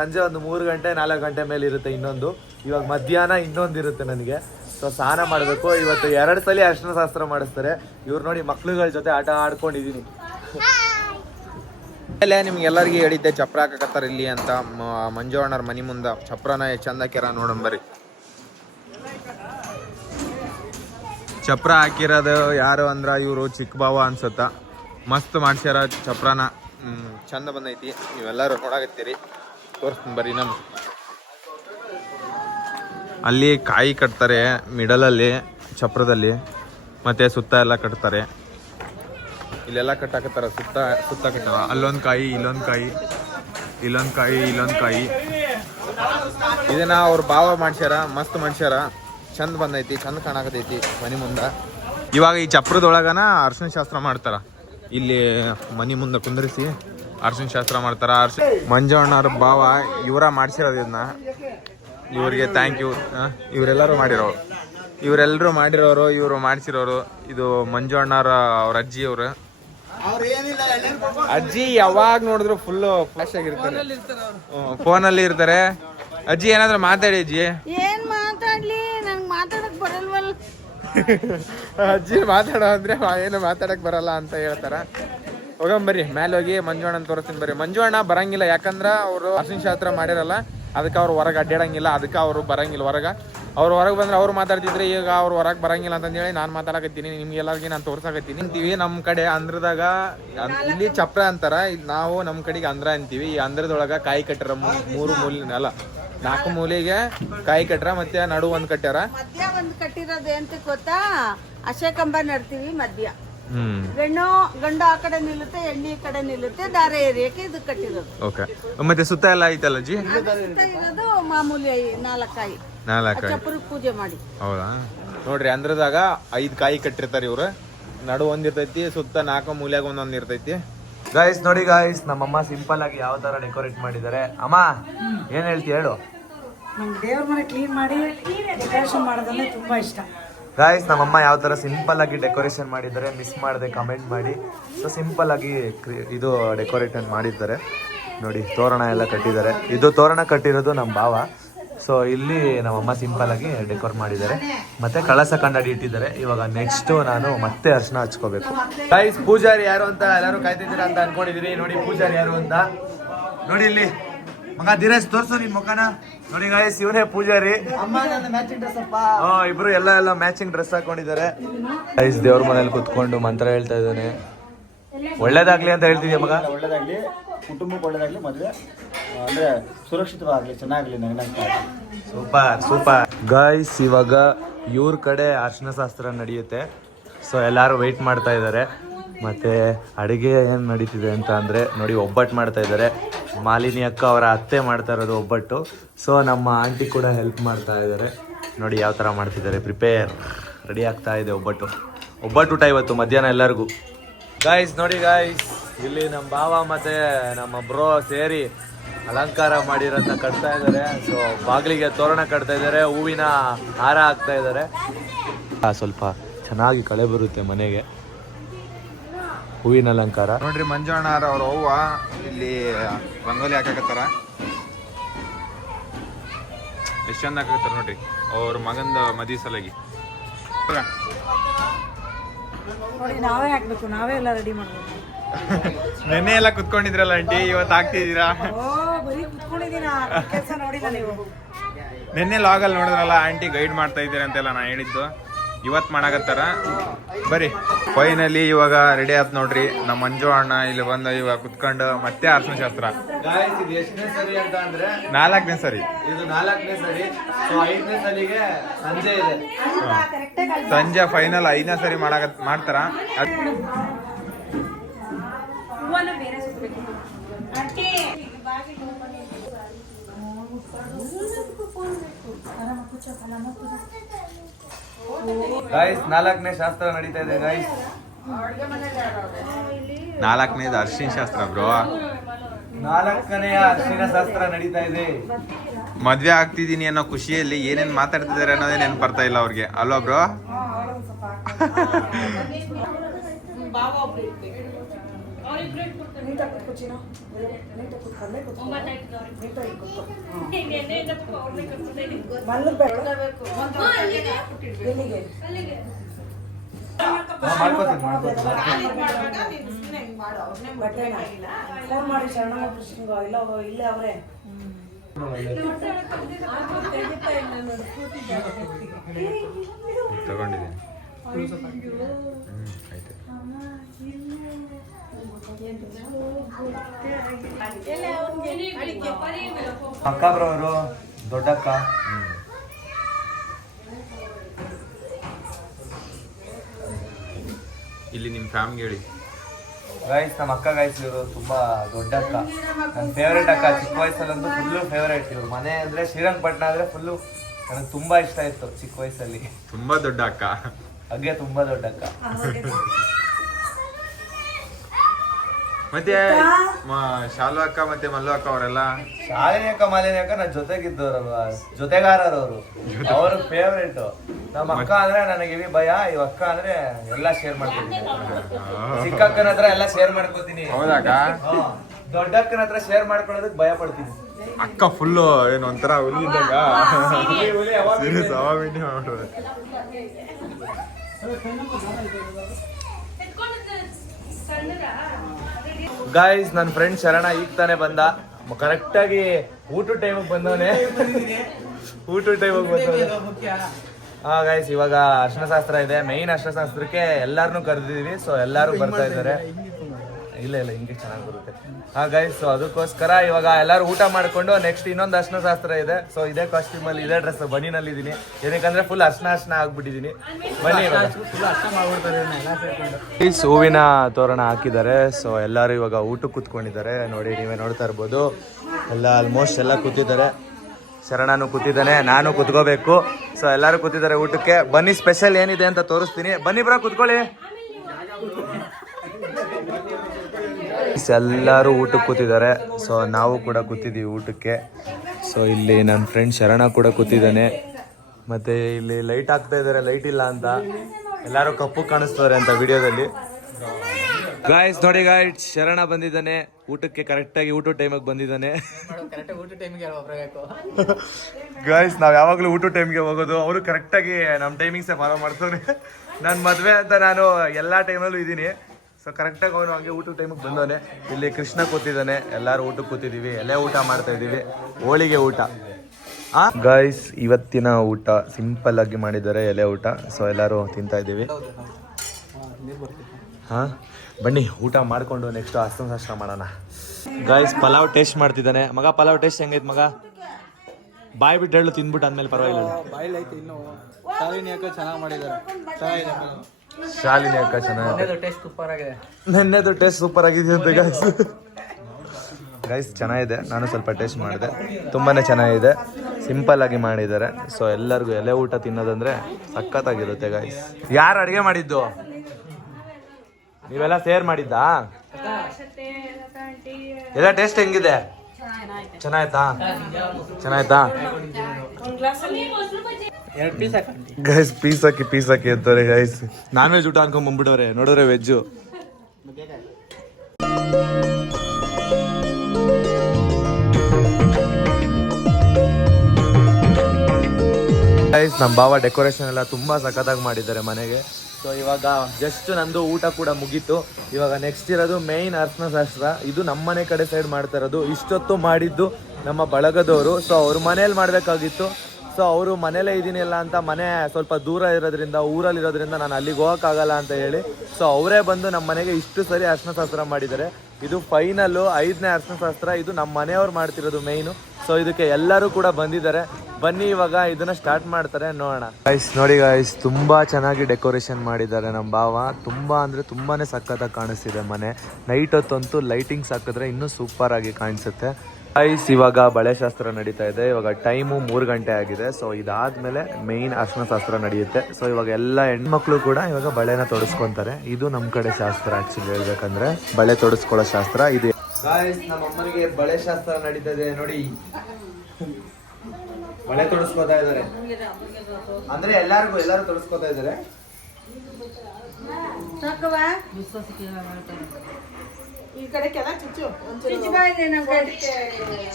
ಸಂಜೆ ಒಂದು 3 ಗಂಟೆ 4 ಗಂಟೆ ಮೇಲೆ ಇರುತ್ತೆ ಇನ್ನೊಂದು. ಇವಾಗ ಮಧ್ಯಾಹ್ನ ಇನ್ನೊಂದು ಇರುತ್ತೆ ನನಗೆ. ಸೊ ಸ್ನಾನ ಮಾಡಬೇಕು. ಇವತ್ತು 2 ಸಲ ಅರ್ಶಿನ ಶಾಸ್ತ್ರ ಮಾಡಿಸ್ತಾರೆ. ಇವ್ರು ನೋಡಿ ಮಕ್ಳುಗಳ ಜೊತೆ ಆಟ ಆಡ್ಕೊಂಡಿದೀನಿ. ನಿಮ್ಗೆಲ್ಲರಿಗೂ ಹೇಳಿದ್ದೆ ಚಪ್ರ ಹಾಕಕತ್ತಾರ ಇಲ್ಲಿ ಅಂತ. ಮಂಜು ಅಣ್ಣರ ಮನಿ ಮುಂದೆ ಚಪ್ರನ ಚಂದ ಹಾಕ್ಯಾರ ನೋಡಂಬರಿ. ಚಪ್ರ ಹಾಕಿರೋದು ಯಾರು ಅಂದ್ರ ಇವರು ಚಿಕ್ಕ ಬಾವ ಅನ್ಸತ್ತ. ಮಸ್ತ್ ಮಾಡ್ಸ್ಯಾರ ಚಪ್ರನ, ಚಂದ ಬಂದೈತಿ. ನೀವೆಲ್ಲರೂ ನೋಡಾಕತ್ತೀರಿ, ತೋರಿಸ್ತೀನಿ ಬರ್ರಿ. ಅಲ್ಲಿ ಕಾಯಿ ಕಟ್ತಾರೆ ಮಿಡಲಲ್ಲಿ ಚಪ್ರದಲ್ಲಿ, ಮತ್ತೆ ಸುತ್ತ ಎಲ್ಲ ಕಟ್ತಾರೆ. ಇಲ್ಲೆಲ್ಲ ಕಟ್ಟಾಕತ್ತಾರ, ಸುತ್ತ ಕಟ್ಟಾರ. ಅಲ್ಲೊಂದು ಕಾಯಿ, ಇಲ್ಲೊಂದು ಕಾಯಿ, ಇಲ್ಲೊಂದು ಕಾಯಿ, ಇಲ್ಲೊಂದು ಕಾಯಿ. ಇದನ್ನ ಅವ್ರ ಭಾವ ಮಾಡ್ಸ್ಯಾರ, ಮಸ್ತ್ ಮಾಡ್ಸ್ಯಾರ. ಚಂದ ಬಂದೈತಿ, ಚಂದ ಕಾಣಕತೈತಿ ಮನಿ ಮುಂದ. ಇವಾಗ ಈ ಚಪ್ರದೊಳಗನ ಅರ್ಶಿನ ಶಾಸ್ತ್ರ ಮಾಡ್ತಾರ. ಇಲ್ಲಿ ಮನಿ ಮುಂದೆ ಕುಂದ್ರಿಸಿ ಅರ್ಶಿನ ಶಾಸ್ತ್ರ ಮಾಡ್ತಾರ. ಮಂಜಣ್ಣವ್ರ ಭಾವ ಇವರ ಮಾಡ್ಸಿರೋದು ಇದನ್ನ. ಇವರಿಗೆ ಥ್ಯಾಂಕ್ ಯು. ಇವರೆಲ್ಲರೂ ಮಾಡಿರೋರು, ಇವರೆಲ್ಲರೂ ಮಾಡಿರೋರು, ಇವರು ಮಾಡಿಸಿರೋರು. ಇದು ಮಂಜು ಅಣ್ಣವ್ರ ಅವ್ರ ಅಜ್ಜಿ. ಅವರು ಅಜ್ಜಿ ಯಾವಾಗ ನೋಡಿದ್ರು ಫುಲ್ಲು ಫ್ಲಾಶ್ ಆಗಿರ್ತಾರೆ, ಫೋನಲ್ಲಿ ಇರ್ತಾರೆ. ಅಜ್ಜಿ ಏನಾದ್ರು ಮಾತಾಡಿ ಅಜ್ಜಿ. ಏನ್ ಮಾತಾಡ್ಲಿ, ನಂಗೆ ಮಾತಾಡಕ್ ಬರಲ್ವಲ್ಲ. ಅಜ್ಜಿ ಮಾತಾಡೋ ಅಂದ್ರೆ ಏನು ಮಾತಾಡಕ್ ಬರಲ್ಲ ಅಂತ ಹೇಳ್ತಾರ. ಹೋಗಂಬರ್ರಿ ಮೇಲೆ ಹೋಗಿ ಮಂಜು ಅಣ್ಣನ ತೋರಿಸ್ತೀನಿ ಬರ್ರಿ. ಮಂಜು ಅಣ್ಣ ಬರಂಗಿಲ್ಲ, ಯಾಕಂದ್ರ ಅವರು ಅರ್ಶಿನ ಶಾಸ್ತ್ರ ಮಾಡಿರಲ್ಲ. ಅದಕ್ಕೆ ಅವ್ರು ಹೊರಗೆ ಅಡ್ಡಾಡಂಗಿಲ್ಲ, ಅದಕ್ಕೆ ಅವರು ಬರಂಗಿಲ್ಲ ಹೊರಗೆ. ಅವ್ರು ಹೊರಗೆ ಬಂದ್ರೆ ಅವ್ರು ಮಾತಾಡ್ತಿದ್ರೆ, ಈಗ ಅವ್ರು ಹೊರಗೆ ಬರಂಗಿಲ್ಲ ಅಂತಂದೇಳಿ ನಾನು ಮಾತಾಡಕತ್ತೀನಿ. ನಿಮ್ಗೆಲ್ಲರಿಗೆ ನಾನು ತೋರ್ಸಾಕತ್ತೀನಿ. ಅಂತೀವಿ ನಮ್ಮ ಕಡೆ ಅಂದ್ರದಾಗ ಇಲ್ಲಿ ಚಪ್ರ ಅಂತಾರ, ನಾವು ನಮ್ಮ ಕಡೆಗೆ ಅಂದ್ರ ಅಂತೀವಿ. ಈ ಅಂದ್ರದೊಳಗ ಕಾಯಿ ಕಟ್ಟಾರ 3 ಮೂಲೆ ಅಲ್ಲ 4 ಮೂಲೆಗೆ ಕಾಯಿ ಕಟ್ಟಾರ, ಮತ್ತೆ ನಡು ಒಂದು ಕಟ್ಟಾರ. ಮಧ್ಯ ಒಂದು ಕಟ್ಟಿರೋದು ಎಂತ ಗೊತ್ತಾ, ಅಶೆ ಕಂಬ ನಡ್ತೀವಿ ಮಧ್ಯ. ಗಂಡು ಆ ಕಡೆ ನಿಲ್ಲುತ್ತೆ, ಹೆಣ್ಣು ಈ ಕಡೆ ನಿಲ್ಲುತ್ತೆ. ದಾರೆ ಏರಿಯಕ್ಕೆ ಇದು ಕಟ್ಟಿರೋದು. ಓಕೆ. ಮತ್ತೆ ಸುತ್ತ ಎಲ್ಲ ಐತಲ್ಲ ಅಜ್ಜಿ? ಸುತ್ತ ಇರೋದು ಮಾಮೂಲಿ 4 ಕಾಯಿ ಚಪ್ಪರಕ್ಕೆ ಪೂಜೆ ಮಾಡಿ. ಹೌದಾ? ನೋಡ್ರಿ, ಅಂದ್ರದಾಗ 5 ಕಾಯಿ ಕಟ್ಟಿರ್ತಾರೆ ಇವ್ರು. ನಡು ಒಂದಿರ್ತೈತಿ, ಸುತ್ತ 4 ಮೂಲ್ಯಾಗ ಒಂದೊಂದು ಇರ್ತೈತಿ. ಗಾಯ್ಸ್ ನೋಡಿ ಗಾಯ್ಸ್, ನಮ್ಮಮ್ಮ ಸಿಂಪಲ್ ಆಗಿ ಯಾವ ತರ ಡೆಕೋರೇಟ್ ಮಾಡಿದ್ದಾರೆ. ಅಮ್ಮ ಏನ್ ಹೇಳ್ತಿ ಹೇಳು. ನಂಗೆ ದೇವ್ರ ಮನೆ ಕ್ಲೀನ್ ಮಾಡಿ ಡೆಕೋರೇಷನ್ ಮಾಡೋದಂದ್ರೆ ತುಂಬಾ ಇಷ್ಟ. ಗಾಯ್ಸ್ ನಮ್ಮಮ್ಮ ಯಾವ ಥರ ಸಿಂಪಲ್ ಆಗಿ ಡೆಕೋರೇಷನ್ ಮಾಡಿದ್ದಾರೆ ಮಿಸ್ ಮಾಡದೆ ಕಮೆಂಟ್ ಮಾಡಿ. ಸೊ ಸಿಂಪಲ್ ಆಗಿ ಇದು ಡೆಕೋರೇಷನ್ ಮಾಡಿದ್ದಾರೆ ನೋಡಿ. ತೋರಣ ಎಲ್ಲ ಕಟ್ಟಿದ್ದಾರೆ. ಇದು ತೋರಣ ಕಟ್ಟಿರೋದು ನಮ್ಮ ಭಾವ. ಸೊ ಇಲ್ಲಿ ನಮ್ಮಮ್ಮ ಸಿಂಪಲ್ ಆಗಿ ಡೆಕೋರ್ ಮಾಡಿದ್ದಾರೆ, ಮತ್ತೆ ಕಳಸ ಕಂಡಾಡಿ ಇಟ್ಟಿದ್ದಾರೆ. ಇವಾಗ ನೆಕ್ಸ್ಟ್ ನಾನು ಮತ್ತೆ ಅರ್ಶನ ಹಚ್ಕೋಬೇಕು. ಗಾಯ್ಸ್ ಪೂಜಾರಿ ಯಾರು ಅಂತ ಎಲ್ಲರೂ ಕಾಯ್ತಿದ್ದೀರಾ ಅಂತ ಅನ್ಕೊಂಡಿದೀರಿ. ನೋಡಿ ಪೂಜಾರಿ ಯಾರು ಅಂತ ನೋಡಿ. ಇಲ್ಲಿ ಮಗ ಧೀರಜ್ ತೋರ್ಸು ನಿನ್ ಮುಖನ. ನೋಡಿ ಗಾಯ್ಸ್ ಇವನೇ ಪೂಜಾರಿ. ಇಬ್ರು ಎಲ್ಲ ಮ್ಯಾಚಿಂಗ್ ಡ್ರೆಸ್ ಹಾಕೊಂಡಿದ್ದಾರೆ. ಗೈಸ್ ದೇವ್ರ ಮನೇಲಿ ಕುತ್ಕೊಂಡು ಮಂತ್ರ ಹೇಳ್ತಾ ಇದ್ದಾನೆ. ಒಳ್ಳೇದಾಗ್ಲಿ ಅಂತ ಹೇಳ್ತಿದ್ಯಾ ಮಗ? ಕುಟುಂಬಕ್ಕೆ ಒಳ್ಳೆಯದಾಗಲಿ, ಮದುವೆ ಅಂದರೆ ಸುರಕ್ಷಿತವಾಗಲಿ, ಚೆನ್ನಾಗಲಿ, ನಗನಗ್ತಾ ಸೂಪರ್ ಸೂಪರ್ ಗೈಸ್. ಇವಾಗ ಇವ್ರ ಕಡೆ ಅರ್ಶಿನ ಶಾಸ್ತ್ರ ನಡೆಯುತ್ತೆ. ಸೊ ಎಲ್ಲರೂ ವೆಯ್ಟ್ ಮಾಡ್ತಾ ಇದ್ದಾರೆ. ಮತ್ತು ಅಡುಗೆ ಏನು ನಡೀತಿದೆ ಅಂತ ಅಂದರೆ ನೋಡಿ, ಒಬ್ಬಟ್ಟು ಮಾಡ್ತಾ ಇದ್ದಾರೆ. ಮಾಲಿನಿ ಅಕ್ಕ ಅವರ ಅತ್ತೆ ಮಾಡ್ತಾ ಇರೋದು ಒಬ್ಬಟ್ಟು. ಸೊ ನಮ್ಮ ಆಂಟಿ ಕೂಡ ಹೆಲ್ಪ್ ಮಾಡ್ತಾ ಇದ್ದಾರೆ. ನೋಡಿ ಯಾವ ಥರ ಮಾಡ್ತಿದ್ದಾರೆ, ಪ್ರಿಪೇರ್ ರೆಡಿ ಆಗ್ತಾ ಇದೆ ಒಬ್ಬಟ್ಟು ಊಟ ಇವತ್ತು ಮಧ್ಯಾಹ್ನ ಎಲ್ಲರಿಗೂ. ಗಾಯ್ಸ್ ನೋಡಿ ಗಾಯ್ಸ್, ಇಲ್ಲಿ ನಮ್ಮ ಭಾವ ಮತ್ತು ನಮ್ಮ ಬ್ರೋ ಸೇರಿ ಅಲಂಕಾರ ಮಾಡಿರೋದನ್ನ ಕಟ್ತಾ ಇದ್ದಾರೆ. ಸೊ ಬಾಗಿಲಿಗೆ ತೋರಣ ಕಟ್ತಾ ಇದ್ದಾರೆ, ಹೂವಿನ ಹಾರ ಹಾಕ್ತಾ ಇದ್ದಾರೆ. ಸ್ವಲ್ಪ ಚೆನ್ನಾಗಿ ಕಳೆ ಬರುತ್ತೆ ಮನೆಗೆ, ಹೂವಿನ ಅಲಂಕಾರ. ನೋಡ್ರಿ ಮಂಜಣ್ಣ ಅವ್ರ ಅವ್ವ ಇಲ್ಲಿ ರಂಗೋಲಿ ಹಾಕಕತ್ತಾರ. ಎಷ್ಟು ಚಂದ ಹಾಕಕತ್ತಾರ ನೋಡ್ರಿ, ಅವ್ರ ಮಗಂದ ಮದುವೆ ಸಲಾಗಿ. ನೋಡಿ ನಾವೇ ಹಾಕ್ಬೇಕು, ನಾವೇ ಎಲ್ಲ ರೆಡಿ ಮಾಡ್ಬೇಕು. ನೆನ್ನೆ ಎಲ್ಲ ಕುತ್ಕೊಂಡಿದ್ರಲ್ಲ ಆಂಟಿ, ಇವತ್ತು ಹಾಕ್ತಿದ್ದೀರಾ? ಓ ಬರೀ ಕುತ್ಕೊಂಡಿದ್ದೀರಾ, ಕೆಲಸ ನೋಡಿಲ್ಲ ನೀವು. ನಿನ್ನೆ ಲಾಗಲ್ಲಿ ನೋಡಿದ್ರಲ್ಲ ಆಂಟಿ ಗೈಡ್ ಮಾಡ್ತಾ ಇದ್ದೀರಾ ಅಂತೆಲ್ಲ ನಾ ಹೇಳಿದ್ದು. ಇವತ್ತು ಮಾಡಕತ್ತಾರ. ಬರ್ರಿ ಫೈನಲಿ ಇವಾಗ ರೆಡಿ ಆಯ್ತು ನೋಡ್ರಿ. ನಮ್ಮ ಮಂಜು ಅಣ್ಣ ಇಲ್ಲಿ ಬಂದು ಇವಾಗ ಕುತ್ಕೊಂಡು ಮತ್ತೆ ಅರ್ಶಿನ ಶಾಸ್ತ್ರ. ಇದು ಎಷ್ಟನೇ ಸರಿ ಅಂತ ಅಂದ್ರೆ 4ನೇ ಸರಿ. ಇದು 4ನೇ ಸರಿ. ಸೊ 5ನೇ ಸರಿಗೆ ಸಂಜೆ ಇದೆ. ಸಂಜೆ ಫೈನಲ್ 5ನೇ ಸರಿ ಮಾಡ್ತಾರ. ಗೈಸ್ 4ನೇ ಶಾಸ್ತ್ರ ನಡೀತಾ ಇದೆ ಗೈಸ್. 4ನೇದು ಅರ್ಶಿನ ಶಾಸ್ತ್ರ ಬ್ರೋ. 4ನೇಯ ಅರ್ಶಿನ ಶಾಸ್ತ್ರ ನಡೀತಾ ಇದೆ. ಮದ್ವೆ ಆಗ್ತಿದೀನಿ ಅನ್ನೋ ಖುಷಿಯಲ್ಲಿ ಏನೇನ್ ಮಾತಾಡ್ತಿದಾರೆ ಅನ್ನೋದೇ ನೆನ್ಪು ಬರ್ತಾ ಇಲ್ಲ ಅವ್ರಿಗೆ, ಅಲ್ವಾ ಬ್ರೋ? ಫೋನ್ ಮಾಡಿ ಶರಣ ಕೃಷ್ಣ ಇಲ್ಲ ಇಲ್ಲೇ ಅವರೇ. ತಗೊಂಡಿದ್ದೀನಿ. ಅಕ್ಕ ಬ್ರವರು, ದೊಡ್ಡಕ್ಕ. ಇಲ್ಲಿ ನಿಮ್ಮ ಫ್ಯಾಮಿಲಿ ಹೇಳಿ. ಗೈಸ್ ನಮ್ಮ ಅಕ್ಕ ಗೈಸ್, ಇವರು ತುಂಬಾ ದೊಡ್ಡ ಅಕ್ಕ, ನನ್ನ ಫೇವ್ರೇಟ್ ಅಕ್ಕ. ಚಿಕ್ಕ ವಯಸ್ಸಲ್ಲಂತೂ ಫುಲ್ಲು ಫೇವ್ರೇಟ್. ಇವ್ರ ಮನೆ ಅಂದ್ರೆ ಶ್ರೀರಂಗಪಟ್ಟಣ ಅಂದ್ರೆ ಫುಲ್ಲು ನನಗೆ ತುಂಬಾ ಇಷ್ಟ ಇತ್ತು ಚಿಕ್ಕ ವಯಸ್ಸಲ್ಲಿ. ತುಂಬಾ ದೊಡ್ಡ ಅಕ್ಕ, ಹಾಗೆ ತುಂಬಾ ದೊಡ್ಡ ಅಕ್ಕ. ಮತ್ತೆ ಶಾಲು ಅಕ್ಕ ಮತ್ತೆ ಮಲ್ಲು ಅಕ್ಕ ಅವರೆಲ್ಲ ಶಾಲಿನಿ ಅಕ್ಕ ಮಾಲಿನಿ ಅಕ್ಕ ನನ್ನ ಜೊತೆಗಿದ್ದವ್ರಲ್ವಾ, ಜೊತೆಗಾರರು ಅವರು. ಅವ್ರ ಫೇವ್ರೇಟ್. ನಮ್ಮ ಅಕ್ಕ ಅಂದ್ರೆ ನನಗೆ ಇವಿ ಭಯ, ಇವ ಅಕ್ಕ ಅಂದ್ರೆ ಎಲ್ಲಾ ಶೇರ್ ಮಾಡ್ಕೊತೀನಿ. ಚಿಕ್ಕ ಅಕ್ಕನ ಹತ್ರ ಎಲ್ಲ ಶೇರ್ ಮಾಡ್ಕೋತೀನಿ. ಹೌದಾಗ ದೊಡ್ಡ ಅಕ್ಕನ ಹತ್ರ ಶೇರ್ ಮಾಡ್ಕೊಳ್ಳೋದಕ್ಕೆ ಭಯ ಪಡ್ತೀನಿ. ಅಕ್ಕ ಫುಲ್ಲು ಏನು ಒಂಥರ ಹುಲ್ಲಿದ್ದಾಗ ಗಾಯ್ಸ್ ನನ್ನ ಫ್ರೆಂಡ್ ಶರಣ ಈಗ ತಾನೇ ಬಂದ. ಕರೆಕ್ಟಾಗಿ ಊಟದ ಟೈಮಿಗೆ ಬಂದವನೇ. ಊಟದ ಟೈಮಿಗೆ ಬಂದವನೇ. ಹಾ ಗೈಸ್, ಇವಾಗ ಅರ್ಶಿನ ಶಾಸ್ತ್ರ ಇದೆ. ಮೈನ್ ಅರ್ಶಿನ ಶಾಸ್ತ್ರಕ್ಕೆ ಎಲ್ಲಾರನ್ನೂ ಕರೆದಿದ್ದೀವಿ. ಸೊ ಎಲ್ಲರೂ ಬರ್ತಾ ಇದ್ದಾರೆ. ಇಲ್ಲ ಹಿಂಗೆ ಚೆನ್ನಾಗಿ ಬರುತ್ತೆ. ಹಾ ಗೈಸ್, ಸೊ ಅದಕ್ಕೋಸ್ಕರ ಇವಾಗ ಎಲ್ಲರೂ ಊಟ ಮಾಡಿಕೊಂಡು ನೆಕ್ಸ್ಟ್ ಇನ್ನೊಂದು ಅರ್ಶಿನ ಶಾಸ್ತ್ರ ಇದೆ. ಸೊ ಇದೇ ಕಾಸ್ಟ್ಯೂಮಲ್ಲಿ, ಇದೇ ಡ್ರೆಸ್ ಬನ್ನಿನಲ್ಲಿ ಇದ್ದೀನಿ. ಏನಕ್ಕಂದ್ರೆ ಫುಲ್ ಅರ್ಶಿನ ಆಗ್ಬಿಟ್ಟಿದ್ದೀನಿ. ಬನ್ನಿ ಹೂವಿನ ತೋರಣ ಹಾಕಿದ್ದಾರೆ. ಸೊ ಎಲ್ಲರೂ ಇವಾಗ ಊಟಕ್ಕೆ ಕೂತ್ಕೊಂಡಿದ್ದಾರೆ. ನೋಡಿ, ನೀವೇ ನೋಡ್ತಾ ಇರ್ಬೋದು. ಎಲ್ಲ ಆಲ್ಮೋಸ್ಟ್ ಎಲ್ಲ ಕೂತಿದ್ದಾರೆ. ಶರಣನು ಕೂತಿದ್ದಾನೆ, ನಾನು ಕೂತ್ಕೋಬೇಕು. ಸೊ ಎಲ್ಲರೂ ಕೂತಿದ್ದಾರೆ ಊಟಕ್ಕೆ. ಬನ್ನಿ, ಸ್ಪೆಷಲ್ ಏನಿದೆ ಅಂತ ತೋರಿಸ್ತೀನಿ. ಬನ್ನಿ ಬ್ರಾ, ಕೂತ್ಕೊಳ್ಳಿ. ಎಲ್ಲರೂ ಊಟಕ್ಕೆ ಕೂತಿದ್ದಾರೆ. ಸೊ ನಾವು ಕೂಡ ಕೂತಿದ್ದೀವಿ ಊಟಕ್ಕೆ. ಸೊ ಇಲ್ಲಿ ನನ್ನ ಫ್ರೆಂಡ್ ಶರಣ ಕೂಡ ಕೂತಿದ್ದಾನೆ. ಮತ್ತು ಇಲ್ಲಿ ಲೈಟ್ ಹಾಕ್ತಾ ಇದ್ದಾರೆ, ಲೈಟ್ ಇಲ್ಲ ಅಂತ. ಎಲ್ಲರೂ ಕಪ್ಪು ಕಾಣಿಸ್ತಾರೆ ಅಂತ ವಿಡಿಯೋದಲ್ಲಿ. ಗಾಯ್ಸ್ ನೋಡಿ ಗಾಯ್ಸ್, ಶರಣ ಬಂದಿದ್ದಾನೆ ಊಟಕ್ಕೆ. ಕರೆಕ್ಟಾಗಿ ಊಟದ ಟೈಮಿಗೆ ಬಂದಿದ್ದಾನೆ. ಗಾಯ್ಸ್, ನಾವು ಯಾವಾಗಲೂ ಊಟದ ಟೈಮ್ಗೆ ಹೋಗೋದು. ಅವರು ಕರೆಕ್ಟಾಗಿ ನಮ್ಮ ಟೈಮಿಂಗ್ಸೇ ಫಾಲೋ ಮಾಡ್ತಾರೆ. ನನ್ನ ಮದುವೆ ಅಂತ ನಾನು ಎಲ್ಲ ಟೈಮಲ್ಲೂ ಇದ್ದೀನಿ. ಸೊ ಕರೆಕ್ಟಾಗಿ ಅವನು ಹಂಗೆ ಊಟದ ಟೈಮಿಗೆ ಬಂದವನೆ. ಇಲ್ಲಿ ಕೃಷ್ಣ ಕೂತಿದ್ದಾನೆ. ಎಲ್ಲರೂ ಊಟಕ್ಕೆ ಕೂತಿದ್ದೀವಿ. ಎಲೆ ಊಟ ಮಾಡ್ತಾ ಇದ್ದೀವಿ, ಹೋಳಿಗೆ ಊಟ. ಗಾಯ್ಸ್, ಇವತ್ತಿನ ಊಟ ಸಿಂಪಲ್ ಆಗಿ ಮಾಡಿದ್ದಾರೆ, ಎಲೆ ಊಟ. ಸೊ ಎಲ್ಲರೂ ತಿಂತಾ ಇದ್ದೀವಿ. ಹಾಂ, ಬನ್ನಿ ಊಟ ಮಾಡಿಕೊಂಡು ನೆಕ್ಸ್ಟ್ ಅರ್ಶಿನ ಶಾಸ್ತ್ರ ಮಾಡೋಣ. ಗಾಯ್ಸ್ ಪಲಾವ್ ಟೇಸ್ಟ್ ಮಾಡ್ತಿದ್ದಾನೆ ಮಗ. ಪಲಾವ್ ಟೇಸ್ಟ್ ಹೆಂಗೈತೆ ಮಗ? ಬಾಯ್ ಬಿಟ್ಟು ಹೇಳು, ತಿಂದ್ಬಿಟ್ಟು ಆದ್ಮೇಲೆ ಪರವಾಗಿಲ್ಲ. ಬಾಯಿಲ್ ಐತೆ ಇನ್ನು ಶಾಲಿನಿ ಅಕ್ಕ ಚೆನ್ನಾಗಿ ಮಾಡಿದ್ದಾರೆ. ಚೆನ್ನಾಗಿದೆ. ಶಾಲಿನಿ ಅಕ್ಕ ಚೆನ್ನಾಗಿದೆ. ಟೇಸ್ಟ್ ಸೂಪರ್ ಆಗಿದೆ. ನೆನ್ನೆದು ಟೇಸ್ಟ್ ಸೂಪರ್ ಆಗಿದೆ ಅಂತ ಗೈಸ್ ಚೆನ್ನಾಗಿದೆ. ನಾನು ಸ್ವಲ್ಪ ಟೇಸ್ಟ್ ಮಾಡಿದೆ, ತುಂಬಾ ಚೆನ್ನಾಗಿದೆ. ಸಿಂಪಲ್ ಆಗಿ ಮಾಡಿದ್ದಾರೆ. ಸೊ ಎಲ್ಲರಿಗೂ ಎಲೆ ಊಟ ತಿನ್ನೋದಂದ್ರೆ ಸಖತ್ತಾಗಿರುತ್ತೆ ಗೈಸ್. ಯಾರು ಅಡುಗೆ ಮಾಡಿದ್ದು? ನೀವೆಲ್ಲ ಸೇರ್ ಮಾಡಿದ್ದಾ? ಎಲ್ಲ ಟೇಸ್ಟ್ ಹೆಂಗಿದೆ? ಚೆನ್ನಾಯ್ತಾ? ಗೈಸ್ ಪೀಸ್ ಹಾಕಿ ಅಂತಾರೆ ಗೈಸ್. ನಾನ್ ವೆಜ್ ಊಟ ಅನ್ಕೊಂಡ್ ಬಂದ್ಬಿಟ್ಟವ್ರೆ, ನೋಡಿದ್ರೆ ವೆಜ್ಜು. ಗೈಸ್ ನಮ್ಮ ಬಾವ ಡೆಕೋರೇಷನ್ ಎಲ್ಲ ತುಂಬಾ ಸಖತ್ತಾಗಿ ಮಾಡಿದ್ದಾರೆ ಮನೆಗೆ. ಸೊ ಇವಾಗ ಜಸ್ಟ್ ನಂದು ಊಟ ಕೂಡ ಮುಗೀತು. ಇವಾಗ ನೆಕ್ಸ್ಟ್ ಇರೋದು ಮೇಯ್ನ್ ಅರ್ಶನ ಶಾಸ್ತ್ರ. ಇದು ನಮ್ಮ ಮನೆ ಕಡೆ ಸೈಡ್ ಮಾಡ್ತಾ ಇರೋದು. ಇಷ್ಟೊತ್ತು ಮಾಡಿದ್ದು ನಮ್ಮ ಬಳಗದವರು. ಸೊ ಅವ್ರ ಮನೇಲಿ ಮಾಡಬೇಕಾಗಿತ್ತು. ಸೊ ಅವರು ಮನೇಲೇ ಇದ್ದೀನಿಲ್ಲ ಅಂತ, ಮನೆ ಸ್ವಲ್ಪ ದೂರ ಇರೋದ್ರಿಂದ, ಊರಲ್ಲಿರೋದ್ರಿಂದ ನಾನು ಅಲ್ಲಿಗೆ ಹೋಗೋಕ್ಕಾಗಲ್ಲ ಅಂತ ಹೇಳಿ ಸೊ ಅವರೇ ಬಂದು ನಮ್ಮ ಮನೆಗೆ ಇಷ್ಟು ಸರಿ ಅರ್ಶನ ಶಾಸ್ತ್ರ ಮಾಡಿದ್ದಾರೆ. ಇದು ಫೈನಲ್ಲು 5ನೇ ಅರ್ಶನ ಶಾಸ್ತ್ರ. ಇದು ನಮ್ಮ ಮನೆಯವ್ರು ಮಾಡ್ತಿರೋದು ಮೇಯ್ನು. ಸೊ ಇದಕ್ಕೆ ಎಲ್ಲರೂ ಕೂಡ ಬಂದಿದ್ದಾರೆ. ಬನ್ನಿ ಇವಾಗ ಇದನ್ನ ಸ್ಟಾರ್ಟ್ ಮಾಡ್ತಾರೆ, ನೋಡೋಣ. ಗೈಸ್ ನೋಡಿ ಗೈಸ್, ತುಂಬಾ ಚೆನ್ನಾಗಿ ಡೆಕೋರೇಷನ್ ಮಾಡಿದ್ದಾರೆ ನಮ್ಮ ಭಾವ. ತುಂಬಾ ಅಂದ್ರೆ ತುಂಬಾನೇ ಸಖತ್ತಾಗಿ ಕಾಣಿಸ್ತಿದೆ ಮನೆ. ನೈಟ್ ಹೊತ್ತಂತೂ ಲೈಟಿಂಗ್ಸ್ ಹಾಕಿದ್ರೆ ಇನ್ನೂ ಸೂಪರ್ ಆಗಿ ಕಾಣಿಸುತ್ತೆ. ಗೈಸ್ ಇವಾಗ ಬಳೆ ಶಾಸ್ತ್ರ ನಡೀತಾ ಇದೆ. ಇವಾಗ ಟೈಮು 3 ಗಂಟೆ ಆಗಿದೆ. ಸೊ ಇದಾದ್ಮೇಲೆ ಮೇಯ್ನ್ ಅರ್ಶನ ಶಾಸ್ತ್ರ ನಡೆಯುತ್ತೆ. ಸೊ ಇವಾಗ ಎಲ್ಲ ಹೆಣ್ಮಕ್ಳು ಕೂಡ ಇವಾಗ ಬಳೆನ ತೊಡಸ್ಕೊಂತಾರೆ. ಇದು ನಮ್ಮ ಕಡೆ ಶಾಸ್ತ್ರ. ಆಕ್ಚುಲಿ ಹೇಳ್ಬೇಕಂದ್ರೆ ಬಳೆ ತೊಡಸ್ಕೊಳ್ಳೋ ಶಾಸ್ತ್ರ ಇದು. ಗೈಸ್ ನಮ್ಮ ಅಮ್ಮನಿಗೆ ಬಳೆ ಶಾಸ್ತ್ರ ನಡೀತಾ ಇದೆ ನೋಡಿ. ಬಳೆ ತೊಡಸ್ಕೋತಾ ಇದಾರೆ ಅಂದ್ರೆ ಎಲ್ಲರೂ ತೊಡಸ್ಕೋತಾ ಇದಾರೆ.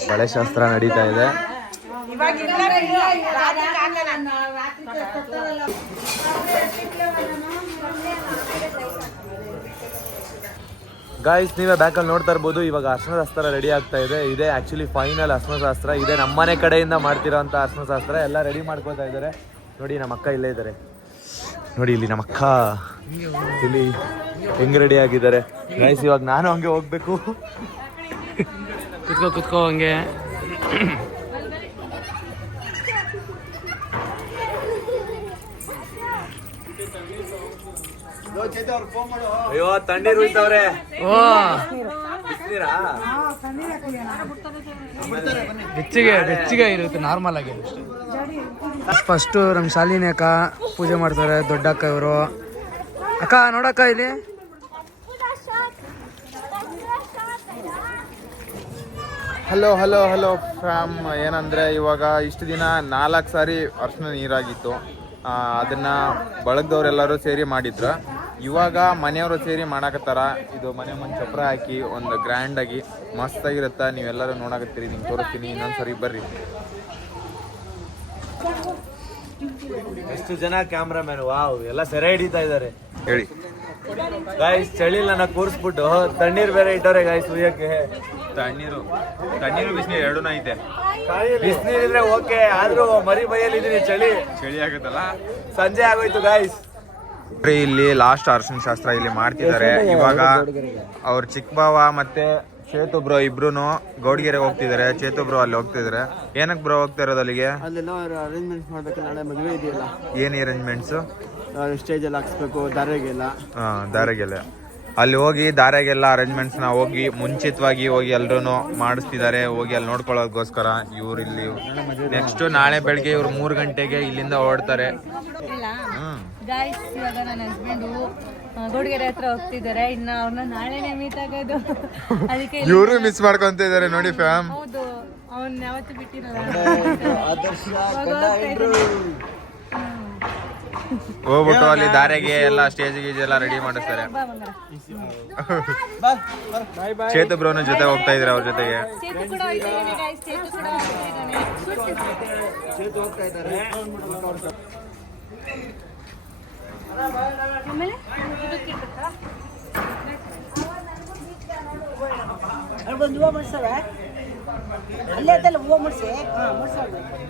ಬಳೆ ಶಾಸ್ತ್ರ ನಡೀತಾ ಇದೆ. ಗಾಯ್ಸ್ ನೀವೇ ಬ್ಯಾಕಲ್ಲಿ ನೋಡ್ತಾ ಇರ್ಬೋದು. ಇವಾಗ ಅರ್ಶನ ಶಾಸ್ತ್ರ ರೆಡಿ ಆಗ್ತಾ ಇದೆ. ಇದೇ ಆಕ್ಚುಲಿ ಫೈನಲ್ ಅರ್ಶನ ಶಾಸ್ತ್ರ. ಇದೇ ನಮ್ಮನೆ ಕಡೆಯಿಂದ ಮಾಡ್ತಿರೋಂಥ ಅರ್ಶನ ಶಾಸ್ತ್ರ. ಎಲ್ಲ ರೆಡಿ ಮಾಡ್ಕೋತಾ ಇದ್ದಾರೆ ನೋಡಿ. ನಮ್ಮ ಅಕ್ಕ ಇಲ್ಲೇ ಇದ್ದಾರೆ ನೋಡಿ. ಇಲ್ಲಿ ನಮ್ಮ ಅಕ್ಕ ಇಲ್ಲಿ ಹೆಂಗ್ ರೆಡಿ ಆಗಿದ್ದಾರೆ ಗೈಸ್. ಇವಾಗ ನಾನು ಹಂಗೆ ಹೋಗ್ಬೇಕು. ಕುತ್ಕೋ ಹಂಗೆ. ಅಯ್ಯೋ ತಣ್ಣೀರು ಉಯ್ತವ್ರೆ. ಬೆಚ್ಚಿಗೆ ಇರುತ್ತೆ ನಾರ್ಮಲ್ ಆಗಿ. ಫಸ್ಟು ನಮ್ಮ ಶಾಲಿನಿ ಅಕ್ಕ ಪೂಜೆ ಮಾಡ್ತಾರೆ. ದೊಡ್ಡ ಅಕ್ಕ ಇವರು. ಅಕ್ಕ ನೋಡಕ್ಕ ಇಲ್ಲಿ. Hello fam. ಏನಂದರೆ ಇವಾಗ ಇಷ್ಟು ದಿನ 4 ಸಾರಿ ಅರ್ಶಿನ ನೀರಾಗಿತ್ತು. ಅದನ್ನು ಬಳಗದವರೆಲ್ಲರೂ ಸೇರಿ ಮಾಡಿದ್ರು. ಇವಾಗ ಮನೆಯವರು ಸೇರಿ ಮಾಡಾಕತ್ತಾರ. ಇದು ಮನೆ ಮುಂದೆ ಚಪ್ರ ಹಾಕಿ ಒಂದು ಗ್ರ್ಯಾಂಡಾಗಿ ಮಸ್ತಾಗಿರುತ್ತೆ. ನೀವೆಲ್ಲರೂ ನೋಡಾಕತ್ತೀರಿ. ನಿಮ್ಗೆ ತೋರಿಸ್ತೀನಿ, ಇನ್ನೊಂದ್ಸರಿ ಬರ್ರಿ. ಎಷ್ಟು ಜನ ಕ್ಯಾಮ್ರಾಮನ್. ವಾವ್, ಎಲ್ಲ ಸೆರೆ ಹಿಡಿತಾ ಇದ್ದಾರೆ ಹೇಳಿ ಗಾಯ್ಸ್. ಚಳಿಲ್ ನನ್ನ ಕೂರಿಸ್ಬಿಟ್ಟು ತಣ್ಣೀರ್ ಬೇರೆ ಇಟ್ಟವ್ರೆ ಗಾಯ್ಸ್ ಉಯ್ಯಕ್ಕೆ. ತಣ್ಣೀರು ಬಿಸಿನೀರು ಎರಡೂ ಐತೆ. ಬಿಸಿನೀರಿದ್ರೆ ಓಕೆ, ಆದ್ರೂ ಮರಿ ಬೈಯಲ್ಲಿ ಇದೀನಿ. ಚಳಿ ಆಗುತ್ತಲ್ಲ. ಸಂಜೆ ಆಗೋಯ್ತು ಗಾಯ್ಸ್. ಇಲ್ಲಿ ಲಾಸ್ಟ್ ಅರ್ಶಿನ ಶಾಸ್ತ್ರ ಇಲ್ಲಿ ಮಾಡ್ತಿದ್ದಾರೆ. ಇವಾಗ ಅವ್ರ ಚಿಕ್ಕ ಭಾವ ಮತ್ತೆ ಚೇತು ಬ್ರೋ ಇಬ್ರು ಗೌಡ್ಗೆರೆಗೆ ಹೋಗ್ತಿದ್ದಾರೆ. ಚೇತು ಬ್ರೋ ಅಲ್ಲಿ ಹೋಗ್ತಿದ್ದಾರೆ. ಏನಕ್ಕೆ ಬ್ರೋ ಹೋಗ್ತಾ ಇರೋದು ಅಲ್ಲಿಗೆ? ಅಲ್ಲೆಲ್ಲ ಅರೇಂಜ್ಮೆಂಟ್ಸ್ ಮಾಡ್ಬೇಕು. ನಾಳೆ ಮದುವೆ ಇದೆಯಲ್ಲ. ಏನು ಅರೇಂಜ್ಮೆಂಟ್ಸು? ಸ್ಟೇಜ್ ಎಲ್ಲ ಹಾಕ್ಸ್ಬೇಕು, ದಾರೆಗೆಲ್ಲ. ದಾರೆಗೆಲ್ಲ ಅಲ್ಲಿ ಹೋಗಿ ದಾರೆಗೆಲ್ಲ ಅರೇಂಜ್ಮೆಂಟ್ಸ್ನ ಹೋಗಿ ಮುಂಚಿತವಾಗಿ ಹೋಗಿ ಎಲ್ರೂ ಮಾಡಿಸ್ತಿದ್ದಾರೆ. ಹೋಗಿ ಅಲ್ಲಿ ನೋಡ್ಕೊಳ್ಳೋದಕ್ಕೋಸ್ಕರ ಇವ್ರು ಇಲ್ಲಿ ನೆಕ್ಸ್ಟ್ ನಾಳೆ ಬೆಳಗ್ಗೆ ಇವ್ರು 3 ಗಂಟೆಗೆ ಇಲ್ಲಿಂದ ಹೊರಡ್ತಾರೆ. ಗಾಯ್ಸ್ ಇವಾಗ ನನ್ನ ಹಸ್ಬೆಂಡು ಗೌಡ್ಗೆರೆ ಹತ್ರ ಹೋಗ್ತಿದ್ದಾರೆ. ಇನ್ನು ಅವ್ರನ್ನ ನಾಳೆನೇ ಮೀಟ್ ಆಗೋದು. ಅದಕ್ಕೆ ಇವರು ಮಿಸ್ ಮಾಡ್ಕೊಂತ ಇದ್ದಾರೆ ನೋಡಿ ಫ್ಯಾಮ್. ಹೌದು, ಅವ್ನ ಯಾವತ್ತೂ ಬಿಟ್ಟಿರಲ್ಲ. ಹೋಗ್ಬಿಟ್ಟು ಅಲ್ಲಿ ದಾರೆಗೆ ಎಲ್ಲ ಸ್ಟೇಜ್ ಗೀಜ್ ಎಲ್ಲ ರೆಡಿ ಮಾಡಿಸ್ತಾರೆ. ಚೇತು ಬ್ರೋನ ಜೊತೆ ಹೋಗ್ತಾ ಇದ್ರೆ ಅವ್ರ ಜೊತೆಗೆ. ಚೇತು ಕೂಡ ಹೋಗ್ತಿದ್ದಾನೆ ಗಾಯ್ಸ್. ಚೇತು ಕೂಡ ಹೋಗ್ತಿದ್ದಾನೆ. ಆಮೇಲೆ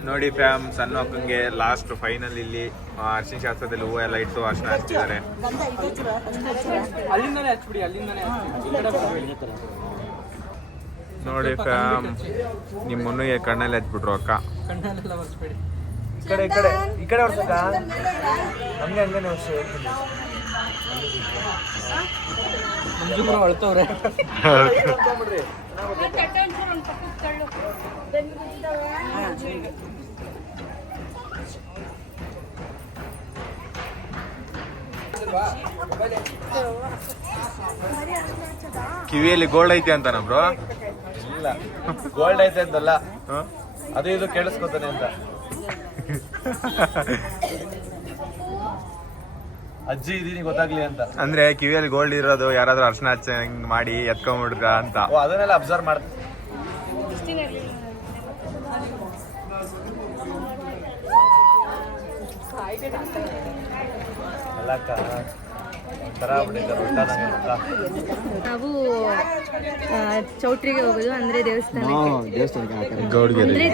ನೋಡಿ ಫ್ಯಾಮ್, ಸಣ್ಣ ಅಕ್ಕಂಗೆ ಲಾಸ್ಟ್ ಫೈನಲ್ ಇಲ್ಲಿ ಅರ್ಶಿನ ಶಾಸ್ತ್ರದಲ್ಲಿ ಹೂವು ಎಲ್ಲ ಇಟ್ಟು ಅರ್ಶನ ಹಚ್ತಿದ್ದಾರೆ. ನೋಡಿ ಫ್ಯಾಮ್ ನಿಮ್ಮ ಮುನ್ನಿಗೆ ಕಣ್ಣಲ್ಲಿ ಹಚ್ಬಿಟ್ರು ಅಕ್ಕ. ಕಣ್ಣಲ್ಲೆಲ್ಲ ಒರೆಸ್ಬೇಡಿ. ಈ ಕಡೆ ಹೊಡ್ಸಕ್ಕ ಹಂಗೆ ವರ್ಷ ಮಂಜುಗಳು ಅಳ್ತವ್ರೆ. ಕಿವಿಯಲ್ಲಿ ಗೋಲ್ಡ್ ಐತೆ ಅಂತಾನ ಬ್ರೋ? ಇಲ್ಲ, ಗೋಲ್ಡ್ ಐತೆ ಅಂತಲ್ಲ, ಅದು ಇದು ಕೇಳಿಸ್ಕೊತಾನೆ ಅಂತ. ಅಜ್ಜಿ ಇದೀನಿ ಗೊತ್ತಾಗ್ಲಿ ಅಂತ. ಅಂದ್ರೆ ಕಿವಿಯಲ್ಲಿ ಗೋಲ್ಡ್ ಇರೋದು ಯಾರಾದ್ರೂ ಅರ್ಶನ ಹಚ್ಚಂಗ್ ಮಾಡಿ ಎತ್ಕೊಂಡ್ಬಿಡ್ರ ಅಂತ. ಓ, ಅದನ್ನೆಲ್ಲ ಅಬ್ಸರ್ವ್ ಮಾಡ್ತೀನಿ. ಅಲ್ಲಕ್ಕ ಒಂಥರ ನಾವು ಚೌಟ್ರಿಗೆ ಹೋಗೋದು ಅಂದ್ರೆ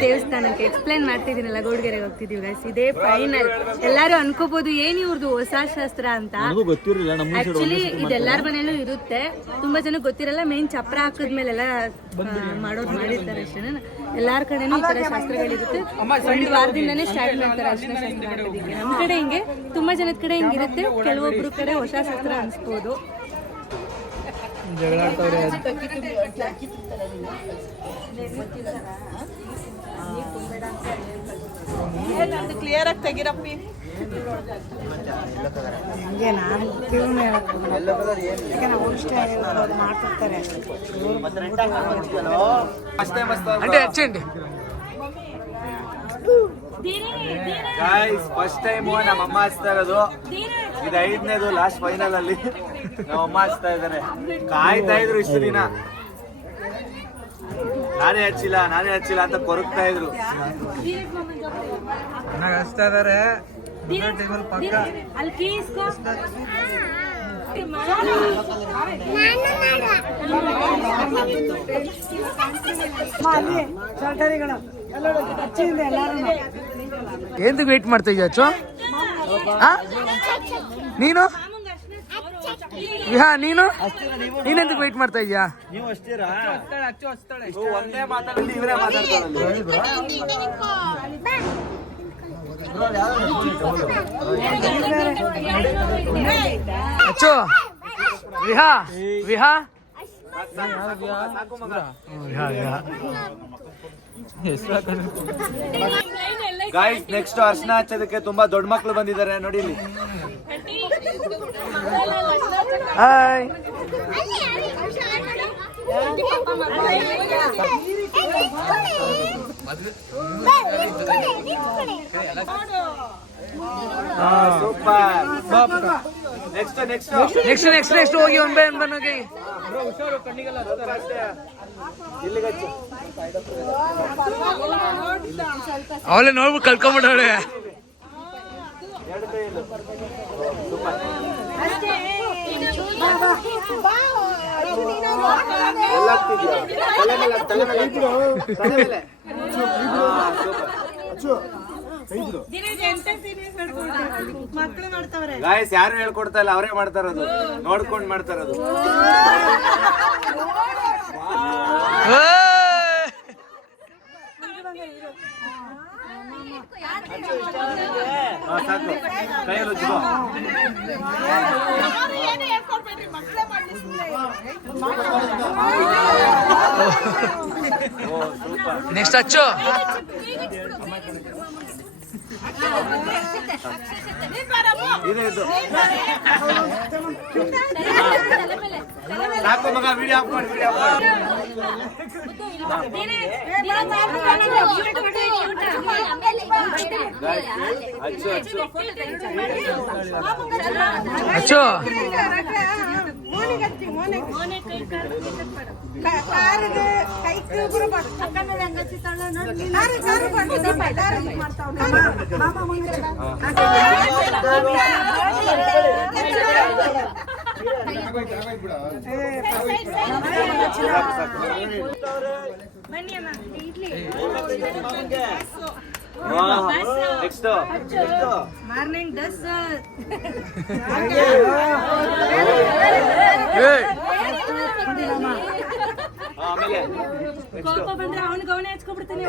ದೇವಸ್ಥಾನಕ್ಕೆ ಎಕ್ಸ್ಪ್ಲೈನ್ ಮಾಡ್ತಿದ್ದೀನಲ್ಲ, ಗೌಡ್ಗೆರೆಗೆ ಹೋಗ್ತಿದೀವಿ ಗೈಸ್. ಇದೇ ಫೈನಲ್. ಎಲ್ಲಾರು ಅನ್ಕೋಬಹುದು ಏನ್ ಇವ್ರದ್ದು ಹೊಸ ಶಾಸ್ತ್ರ ಅಂತ. ಆಕ್ಚುಲಿ ಇದೆಲ್ಲಾರ ಮನೇಲೂ ಇರುತ್ತೆ, ತುಂಬಾ ಜನ ಗೊತ್ತಿರಲ್ಲ. ಮೇನ್ ಚಪ್ರ ಹಾಕಿದ್ಮೇಲೆಲ್ಲ ಮಾಡೋದು ಮಾಡಿರ್ತಾರೆ ಅಷ್ಟೇ. ಎಲ್ಲಾರ ಕಡೆನೂ ಈ ತರ ಶಾಸ್ತ್ರಗಳಿರುತ್ತೆ. ಒಂದು ವಾರದಿಂದಾನೇ ಸ್ಟಾರ್ಟ್ ಮಾಡ್ತಾರೆ ಅರ್ಶಿನ ಶಾಸ್ತ್ರ ಆಗೋದಕ್ಕೆ. ನಮ್ಮ ಕಡೆ ಹಿಂಗೆ, ತುಂಬಾ ಜನದ ಕಡೆ ಹಿಂಗಿರುತ್ತೆ, ಕೆಲವೊಬ್ರು ಕಡೆ ಹೊಸ ಶಾಸ್ತ್ರ ಅನ್ಸ್ಬೋದು. ಜಗಳಾಡ್ತವ್ರೆ. ಕ್ಲಿಯರ್ ಆಗಿ ತೆಗಿರಪ್ಪಿ. ಹಂಗೆ ನಾನು ಮಾಡ್ತಿರ್ತಾರೆ అంటే వచ్చేయండి. ಫಸ್ಟ್ ಟೈಮ್ ನಮ್ಮಮ್ಮ ಹಚ್ತಾ ಇರೋದು. ಇದು 5ನೇದು ಲಾಸ್ಟ್ ಫೈನಲ್ ಅಲ್ಲಿ ನಮ್ಮಮ್ಮ ಹಚ್ತಾ ಇದಾರೆ. ಕಾಯ್ತಾ ಇದ್ರು ಇಷ್ಟು ದಿನ, ನಾನೇ ಹಚ್ಚಿಲ್ಲ ಅಂತ ಕೊರಗ್ತಾ ಇದ್ರು. ಹಚ್ತಾ ಇದಾರೆ. ఎందుకు వెయిట్ ಮಾಡ್ತಾ ಇದೀಯ ಅಚ್ಚು? ನೀನು ನೀನೆಂదుకు ವೆಯ್ಟ್ ಮಾಡ್ತಾ ಇದೀಯಾ? ನೀವು ಅಷ್ಟೇರಾ? ಒಂದೇ ಮಾತಾಡಲಿ ಇವರೇ ಮಾತಾಡ್ತಾರಲ್ಲ. ಅಚ್ಚು ವಿಹಾ ವಿಹಾ ಗಾಯ್ಸ್, ನೆಕ್ಸ್ಟ್ ಅರ್ಶನ ಹಚ್ಚೋದಕ್ಕೆ ತುಂಬಾ ದೊಡ್ಡ ಮಕ್ಳು ಬಂದಿದ್ದಾರೆ ನೋಡಿ ಇಲ್ಲಿ. ಹಾಯ್. ಸೂಪರ್. ನೆಕ್ಸ್ಟ್ ಹೋಗಿ ಹೋಗಿ ಅವಳೆ ನೋಡ್ಬಿಟ್ಟು ಕಲ್ಕೊಂಡ್ಬಿಟ್ಟವಳೆ. ಗಾಯ್ಸ್, ಯಾರು ಹೇಳ್ಕೊಡ್ತಾ ಇಲ್ಲ, ಅವರೇ ಮಾಡ್ತಾ ಇರೋದು, ನೋಡ್ಕೊಂಡ್ ಮಾಡ್ತಾ ಇರೋದು. ಸಾಕು, ಕೈಯಲ್ಲಿ ಉಜ್ಜೋ. ನೆಕ್ಸ್ಟ್ ಅಚ್ಚು. ಸಾಕು ಮಗ, ವಿಡಿಯೋ ಆಫ್ ಮಾಡಿ. ಅಚ್ಚು ನೆಕ್ಸ್ಟ್ ಮಾರ್ನಿಂಗ್ ಡಸ್ ಕೋಪ ಬಂದ್ರೆ ಅವ್ನು ಗೌನೆ ಹಚ್ಕೊಬಿಡ್ತಾನೆ.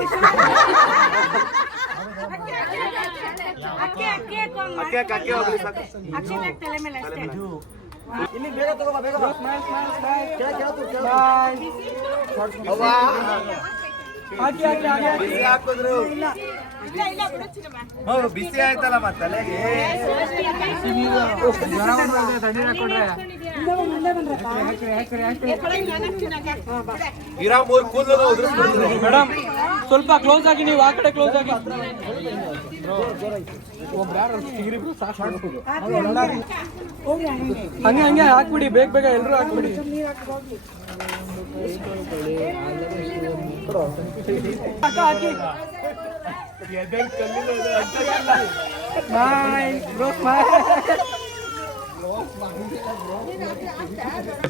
ಅಕ್ಕಿ ಬೇಕು ತಲೆ ಮೇಲೆ ಅಷ್ಟೇ. ಬಿಸಿ ಆಯ್ತಲ್ಲ ಮತ್ತೆ ತಲೆಗೆ. ಮೇಡಮ್ ಸ್ವಲ್ಪ ಕ್ಲೋಸ್ ಆಗಿ, ನೀವು ಆ ಕಡೆ ಕ್ಲೋಸ್ ಆಗಿ. ಹಂಗೆ ಹಂಗೆ ಹಾಕ್ಬಿಡಿ, ಬೇಗ ಬೇಗ ಎಲ್ರು ಹಾಕ್ಬಿಡಿ.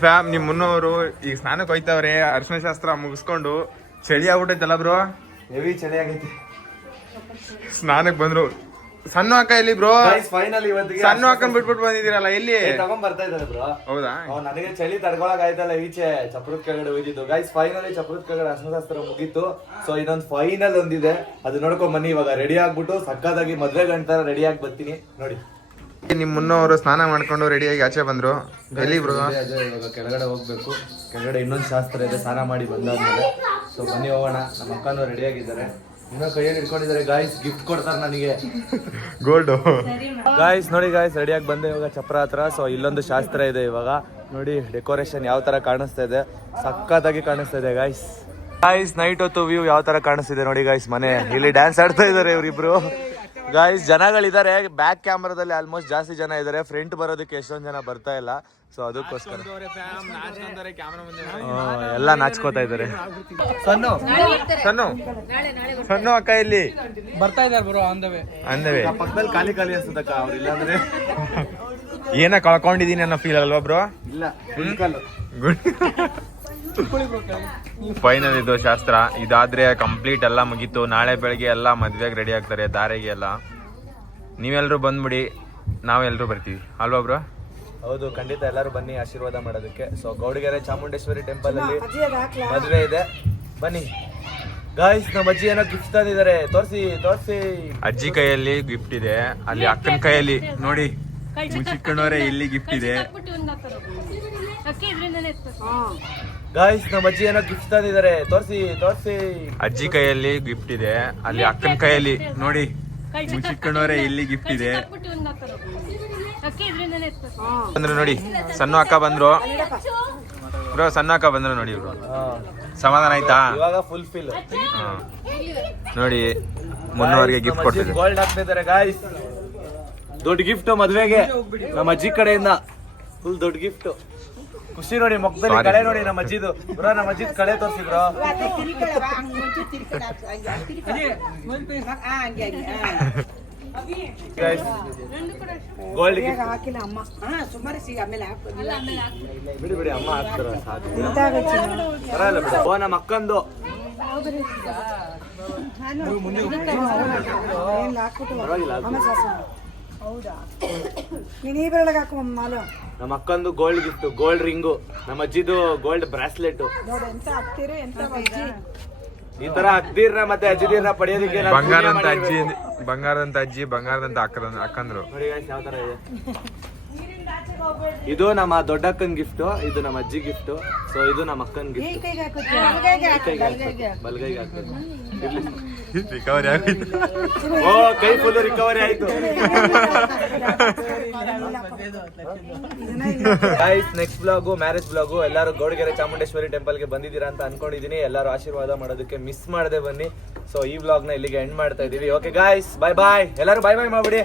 ಫ್ಯಾಮ್ ನಿಮ್ ಮುನ್ನೋರು ಈಗ ಸ್ನಾನಕ್ಕೆ ಹೋಯ್ತವ್ರೆ. ಅರ್ಶಿನ ಶಾಸ್ತ್ರ ಮುಗಿಸ್ಕೊಂಡು ಚಳಿ ಆಗ್ಬಿಟ್ಟೈತಲ್ಲ ಬ್ರೋ, ಹೆವಿ ಚಳಿ ಆಗೈತಿ. ಸ್ನಾನಕ್ಕೆ ಬಂದ್ರು. ಸಣ್ಣ ಅಕ್ಕ ಎಲ್ಲಿ ಬ್ರೋ? ಫೈನಲ್ ಇವತ್ತಿಗೆ ಸಣ್ಣ ಅಕ್ಕನ್ ಬಿಟ್ಬಿಟ್ಟು ಬಂದಿದ್ದೀರಲ್ಲ, ಎಲ್ಲಿ? ತಗೊಂಡ್ ಬರ್ತಾ ಇದ್ದಾರೆ ಬ್ರೋ. ಹೌದಾ? ನನಗೆ ಚಳಿ ತಡ್ಕೊಳಕ್ ಆಯ್ತಲ್ಲ, ಈಚೆ ಚಪ್ರದ ಕೆಳಗಡೆ ಹೋಗಿದ್ದು. ಗೈಸ್ ಫೈನಲಿ ಚಪ್ರದ ಕೆಳಗಡೆ ಅರ್ಶಿನಶಾಸ್ತ್ರ ಮುಗೀತು. ಸೊ ಇನ್ನೊಂದು ಫೈನಲ್ ಒಂದಿದೆ, ಅದು ನೋಡ್ಕೊಂಡ್ ಬನ್ನಿ. ಇವಾಗ ರೆಡಿ ಆಗ್ಬಿಟ್ಟು ಸಕ್ಕದಾಗಿ ಮದ್ವೆ ಗಂಟರ ರೆಡಿ ಆಗಿ ಬರ್ತೀನಿ ನೋಡಿ. ನಿಮ್ ಮುನ್ನೋರು ಸ್ನಾನ ಮಾಡ್ಕೊಂಡು ರೆಡಿಯಾಗಿ ಆಚೆ ಬಂದ್ರು. ಎಲ್ಲಿ ಬ್ರೋ? ಇವಾಗ ಕೆಳಗಡೆ ಹೋಗ್ಬೇಕು. ಕೆಳಗಡೆ ಇನ್ನೊಂದು ಶಾಸ್ತ್ರ ಇದೆ, ಸ್ನಾನ ಮಾಡಿ ಬಂದಾದ್ಮೇಲೆ. ಸೊ ಬನ್ನಿ ಹೋಗೋಣ. ನಮ್ಮ ಅಕ್ಕನೂ ರೆಡಿ ಆಗಿದ್ದಾರೆ, ಇನ್ನೂ ಕೈಯಲ್ಲಿ ಇಟ್ಕೊಂಡಿದ್ದಾರೆ. ಗಾಯ್ಸ್ ಗಿಫ್ಟ್ ಕೊಡ್ತಾರೆ ನನಗೆ, ಗೋಲ್ಡ್. ಗಾಯ್ಸ್ ನೋಡಿ ಗಾಯ್ಸ್, ರೆಡಿಯಾಗಿ ಬಂದೆ ಇವಾಗ ಚಪ್ರ ಹತ್ರ. ಸೊ ಇಲ್ಲೊಂದು ಶಾಸ್ತ್ರ ಇದೆ ಇವಾಗ ನೋಡಿ. ಡೆಕೋರೇಷನ್ ಯಾವ ತರ ಕಾಣಿಸ್ತಾ ಇದೆ, ಸಕ್ಕತ್ತಾಗಿ ಕಾಣಿಸ್ತಾ ಇದೆ ಗಾಯ್ಸ್. ಗಾಯ್ಸ್ ನೈಟ್ ಹೊತ್ತು ವ್ಯೂ ಯಾವ ತರ ಕಾಣಿಸ್ತಿದೆ ನೋಡಿ ಗಾಯ್ಸ್. ಮನೆ ಇಲ್ಲಿ ಡ್ಯಾನ್ಸ್ ಆಡ್ತಾ ಇದಾರೆ ಇವರಿಬ್ರು. ಗಾಯ್ಸ್ ಜನಗಳಿದ್ದಾರೆ, ಬ್ಯಾಕ್ ಕ್ಯಾಮ್ರಾದಲ್ಲಿ ಆಲ್ಮೋಸ್ಟ್ ಜಾಸ್ತಿ ಜನ ಇದ್ದಾರೆ. ಫ್ರಂಟ್ ಬರೋದಕ್ಕೆ ಎಷ್ಟೊಂದು ಜನ ಬರ್ತಾ ಇಲ್ಲ. ಸೊ ಅದಕ್ಕೋಸ್ಕರ ಎಲ್ಲ ನಾಚ್ಕೋತಾ ಇದ್ದಾರೆ. ಸಣ್ಣ ಸಣ್ಣ ಅಕ್ಕ ಇಲ್ಲಿ ಬರ್ತಾ ಇದಾರೆ ಬ್ರೋ, ಆನ್ ದ ವೇ. ಅಂದವೆ ಪಕ್ಕದಲ್ಲಿ ಖಾಲಿ ಖಾಲಿ ಅನ್ಸುತ್ತಕ್ಕ ಅವ್ರು, ಇಲ್ಲಾಂದ್ರೆ ಏನ ಕಳ್ಕೊಂಡಿದೀನಿ ಅನ್ನೋ ಫೀಲ್ ಅಲ್ವಾ ಬ್ರೋ? ಇಲ್ಲ. ಫೈನಲ್ ಇದು ಶಾಸ್ತ್ರ. ಇದಾದ್ರೆ ಕಂಪ್ಲೀಟ್ ಎಲ್ಲ ಮುಗೀತು. ನಾಳೆ ಬೆಳಗ್ಗೆ ಎಲ್ಲ ಮದ್ವೆಗೆ ರೆಡಿ ಆಗ್ತಾರೆ, ದಾರೆಗೆ ಎಲ್ಲ. ನೀವೆಲ್ಲರೂ ಬಂದ್ಬಿಡಿ, ನಾವೆಲ್ಲರೂ ಬರ್ತೀವಿ ಅಲ್ವಾ ಬ್ರೋ? ಹೌದು, ಖಂಡಿತ ಎಲ್ಲರೂ ಬನ್ನಿ ಆಶೀರ್ವಾದ ಮಾಡೋದಕ್ಕೆ. ಸೊ ಗೌಡಗೆರೆ ಚಾಮುಂಡೇಶ್ವರಿ ಟೆಂಪಲ್ ಅಲ್ಲಿ ಮದುವೆ ಇದೆ, ಬನ್ನಿ ಗಾಯ್ಸ್. ನಮ್ಮ ಅಜ್ಜಿ ಏನೋ ಗಿಫ್ಟ್ ತಂದಿದ್ದಾರೆ, ತೋರಿಸಿ. ಅಜ್ಜಿ ಕೈಯಲ್ಲಿ ಗಿಫ್ಟ್ ಇದೆ, ಅಲ್ಲಿ ಅಕ್ಕನ ಕೈಯಲ್ಲಿ ನೋಡಿ ಮುಚ್ಚಿಟ್ಕೊಂಡವ್ರೆ. ಇಲ್ಲಿ ಗಿಫ್ಟ್ ಇದೆ. ಅಕ್ಕಿ ಇದ್ರಿಂದನೇ ಎತ್ಬೇಕು. ಗಾಯ್ಸ್ ನಮ್ಮ ಅಜ್ಜಿ ಏನೋ ಗಿಫ್ಟ್ ತಂದಿದ್ದಾರೆ, ತೋರಿಸಿ. ಅಜ್ಜಿ ಕೈಯಲ್ಲಿ ಗಿಫ್ಟ್ ಇದೆ, ಅಲ್ಲಿ ಅಕ್ಕನ ಕೈಯಲ್ಲಿ ನೋಡಿ ಮುಚ್ಚಿಟ್ಕೊಂಡವ್ರೆ. ಇಲ್ಲಿ ಗಿಫ್ಟ್ ಇದೆ. ಅಕ್ಕಿ ಇದ್ರಿಂದನೇ ಎತ್ಬೇಕು. ಬಂದ್ರು ನೋಡಿ, ಸಣ್ಣ ಅಕ್ಕ ಬಂದ್ರು ಬ್ರೋ. ಸಣ್ಣ ಅಕ್ಕ ಬಂದ್ರು ನೋಡಿ ಬ್ರೋ. ಸಮಾಧಾನ ಆಯ್ತಾ? ಇವಾಗ ಫುಲ್ ಫಿಲ್ ನೋಡಿ, ಮುನ್ನೋರಿಗೆ ಗಿಫ್ಟ್ ಕೊಡ್ತಿದೆ. ಗೋಲ್ಡ್ ಹಾಕ್ತಿದ್ದಾರೆ ಗಾಯ್ಸ್. ದೊಡ್ಡ ಗಿಫ್ಟ್ ಮದ್ವೆಗೆ ನಮ್ಮ ಅಜ್ಜಿ ಕಡೆಯಿಂದ. ಫುಲ್ ದೊಡ್ಡ ಗಿಫ್ಟ್. ಖುಷಿ ನೋಡಿ ಮೊಕ್ಕದಲ್ಲಿ ಕಳೆ ನೋಡಿ ನಮ್ಮ ಅಜ್ಜಿದು. ಬ್ರೋ ನಮ್ಮ ಅಜ್ಜಿದ್ ಕಳೆ ತೋರಿಸಿ ಬ್ರೋ. ಗೋಲ್ಡ್ ಗಿಫ್ಟ್ ಹಾಕಿಲ್ಲ ಅಮ್ಮ, ಸುಮಾರು ಸಿಗ ಆಮೇಲೆ ಬಿಡಿ ಅಮ್ಮ ಹಾಕ್ತಾರ ಸಾಕು. ಪರವಾಗಿಲ್ಲ ಬಿಡು. ಓ ನಮ್ಮ ಅಕ್ಕಂದು ಹೌದಾ, ನೀನ್ ಈ ಬೆರಳಿಗೆ ಹಾಕು ಮಾಲು. ನಮ್ಮ ಅಕ್ಕಂದು ಗೋಲ್ಡ್ ಗಿಫ್ಟ್, ಗೋಲ್ಡ್ ರಿಂಗು. ನಮ್ಮ ಅಜ್ಜಿದು ಗೋಲ್ಡ್ ಬ್ರಾಸ್ಲೆಟ್. ನೋಡಿ ಎಂತ ಹಾಕ್ತೀರಿ, ಎಂತ ಅಜ್ಜಿ. ಈ ತರ ಅಜ್ಜಿರ್ನ ಮತ್ತೆ ಅಜ್ಜಿದಿರ್ನ ಪಡೆಯೋದಕ್ಕೆ ಬಂಗಾರದಂತ ಅಜ್ಜಿ, ಬಂಗಾರದಂತ ಅಕ್ಕಂದ್ರು ನೋಡಿ guys ಯಾವ ತರ ಇದೆ. ಇದು ನಮ್ಮ ದೊಡ್ಡ ಅಕ್ಕನ್ ಗಿಫ್ಟ್, ಇದು ನಮ್ಮ ಅಜ್ಜಿ ಗಿಫ್ಟ್. ಸೊ ಇದು ನಮ್ಮ ಅಕ್ಕನ್ ಗಿಫ್ಟ್. ಬಲ್ಗೈಗೆ ಹಾಕ್ಬೇಕು. ರಿಕವರಿ ಆಗೋಯ್ತು. ಓ ಕೈ ಫುಲ್ ರಿಕವರಿ ಆಯ್ತು. Guys next blog marriage blog. ಎಲ್ಲರೂ ಗೌಡಗೆರೆ ಚಾಮುಂಡೇಶ್ವರಿ ಟೆಂಪಲ್ಗೆ ಬಂದಿದ್ದೀರಾ ಅಂತ ಅನ್ಕೊಂಡಿದೀನಿ. ಎಲ್ಲರೂ ಆಶೀರ್ವಾದ ಮಾಡೋದಕ್ಕೆ ಮಿಸ್ ಮಾಡದೆ ಬನ್ನಿ. ಸೊ ಈ ಬ್ಲಾಗ್ನ ಇಲ್ಲಿಗೆ ಎಂಡ್ ಮಾಡ್ತಾ ಇದೀವಿ. ಓಕೆ ಗಾಯ್ಸ್, ಬಾಯ್ ಬಾಯ್. ಎಲ್ಲರೂ ಬಾಯ್ ಬಾಯ್ ಮಾಡ್ಬಿಡಿ.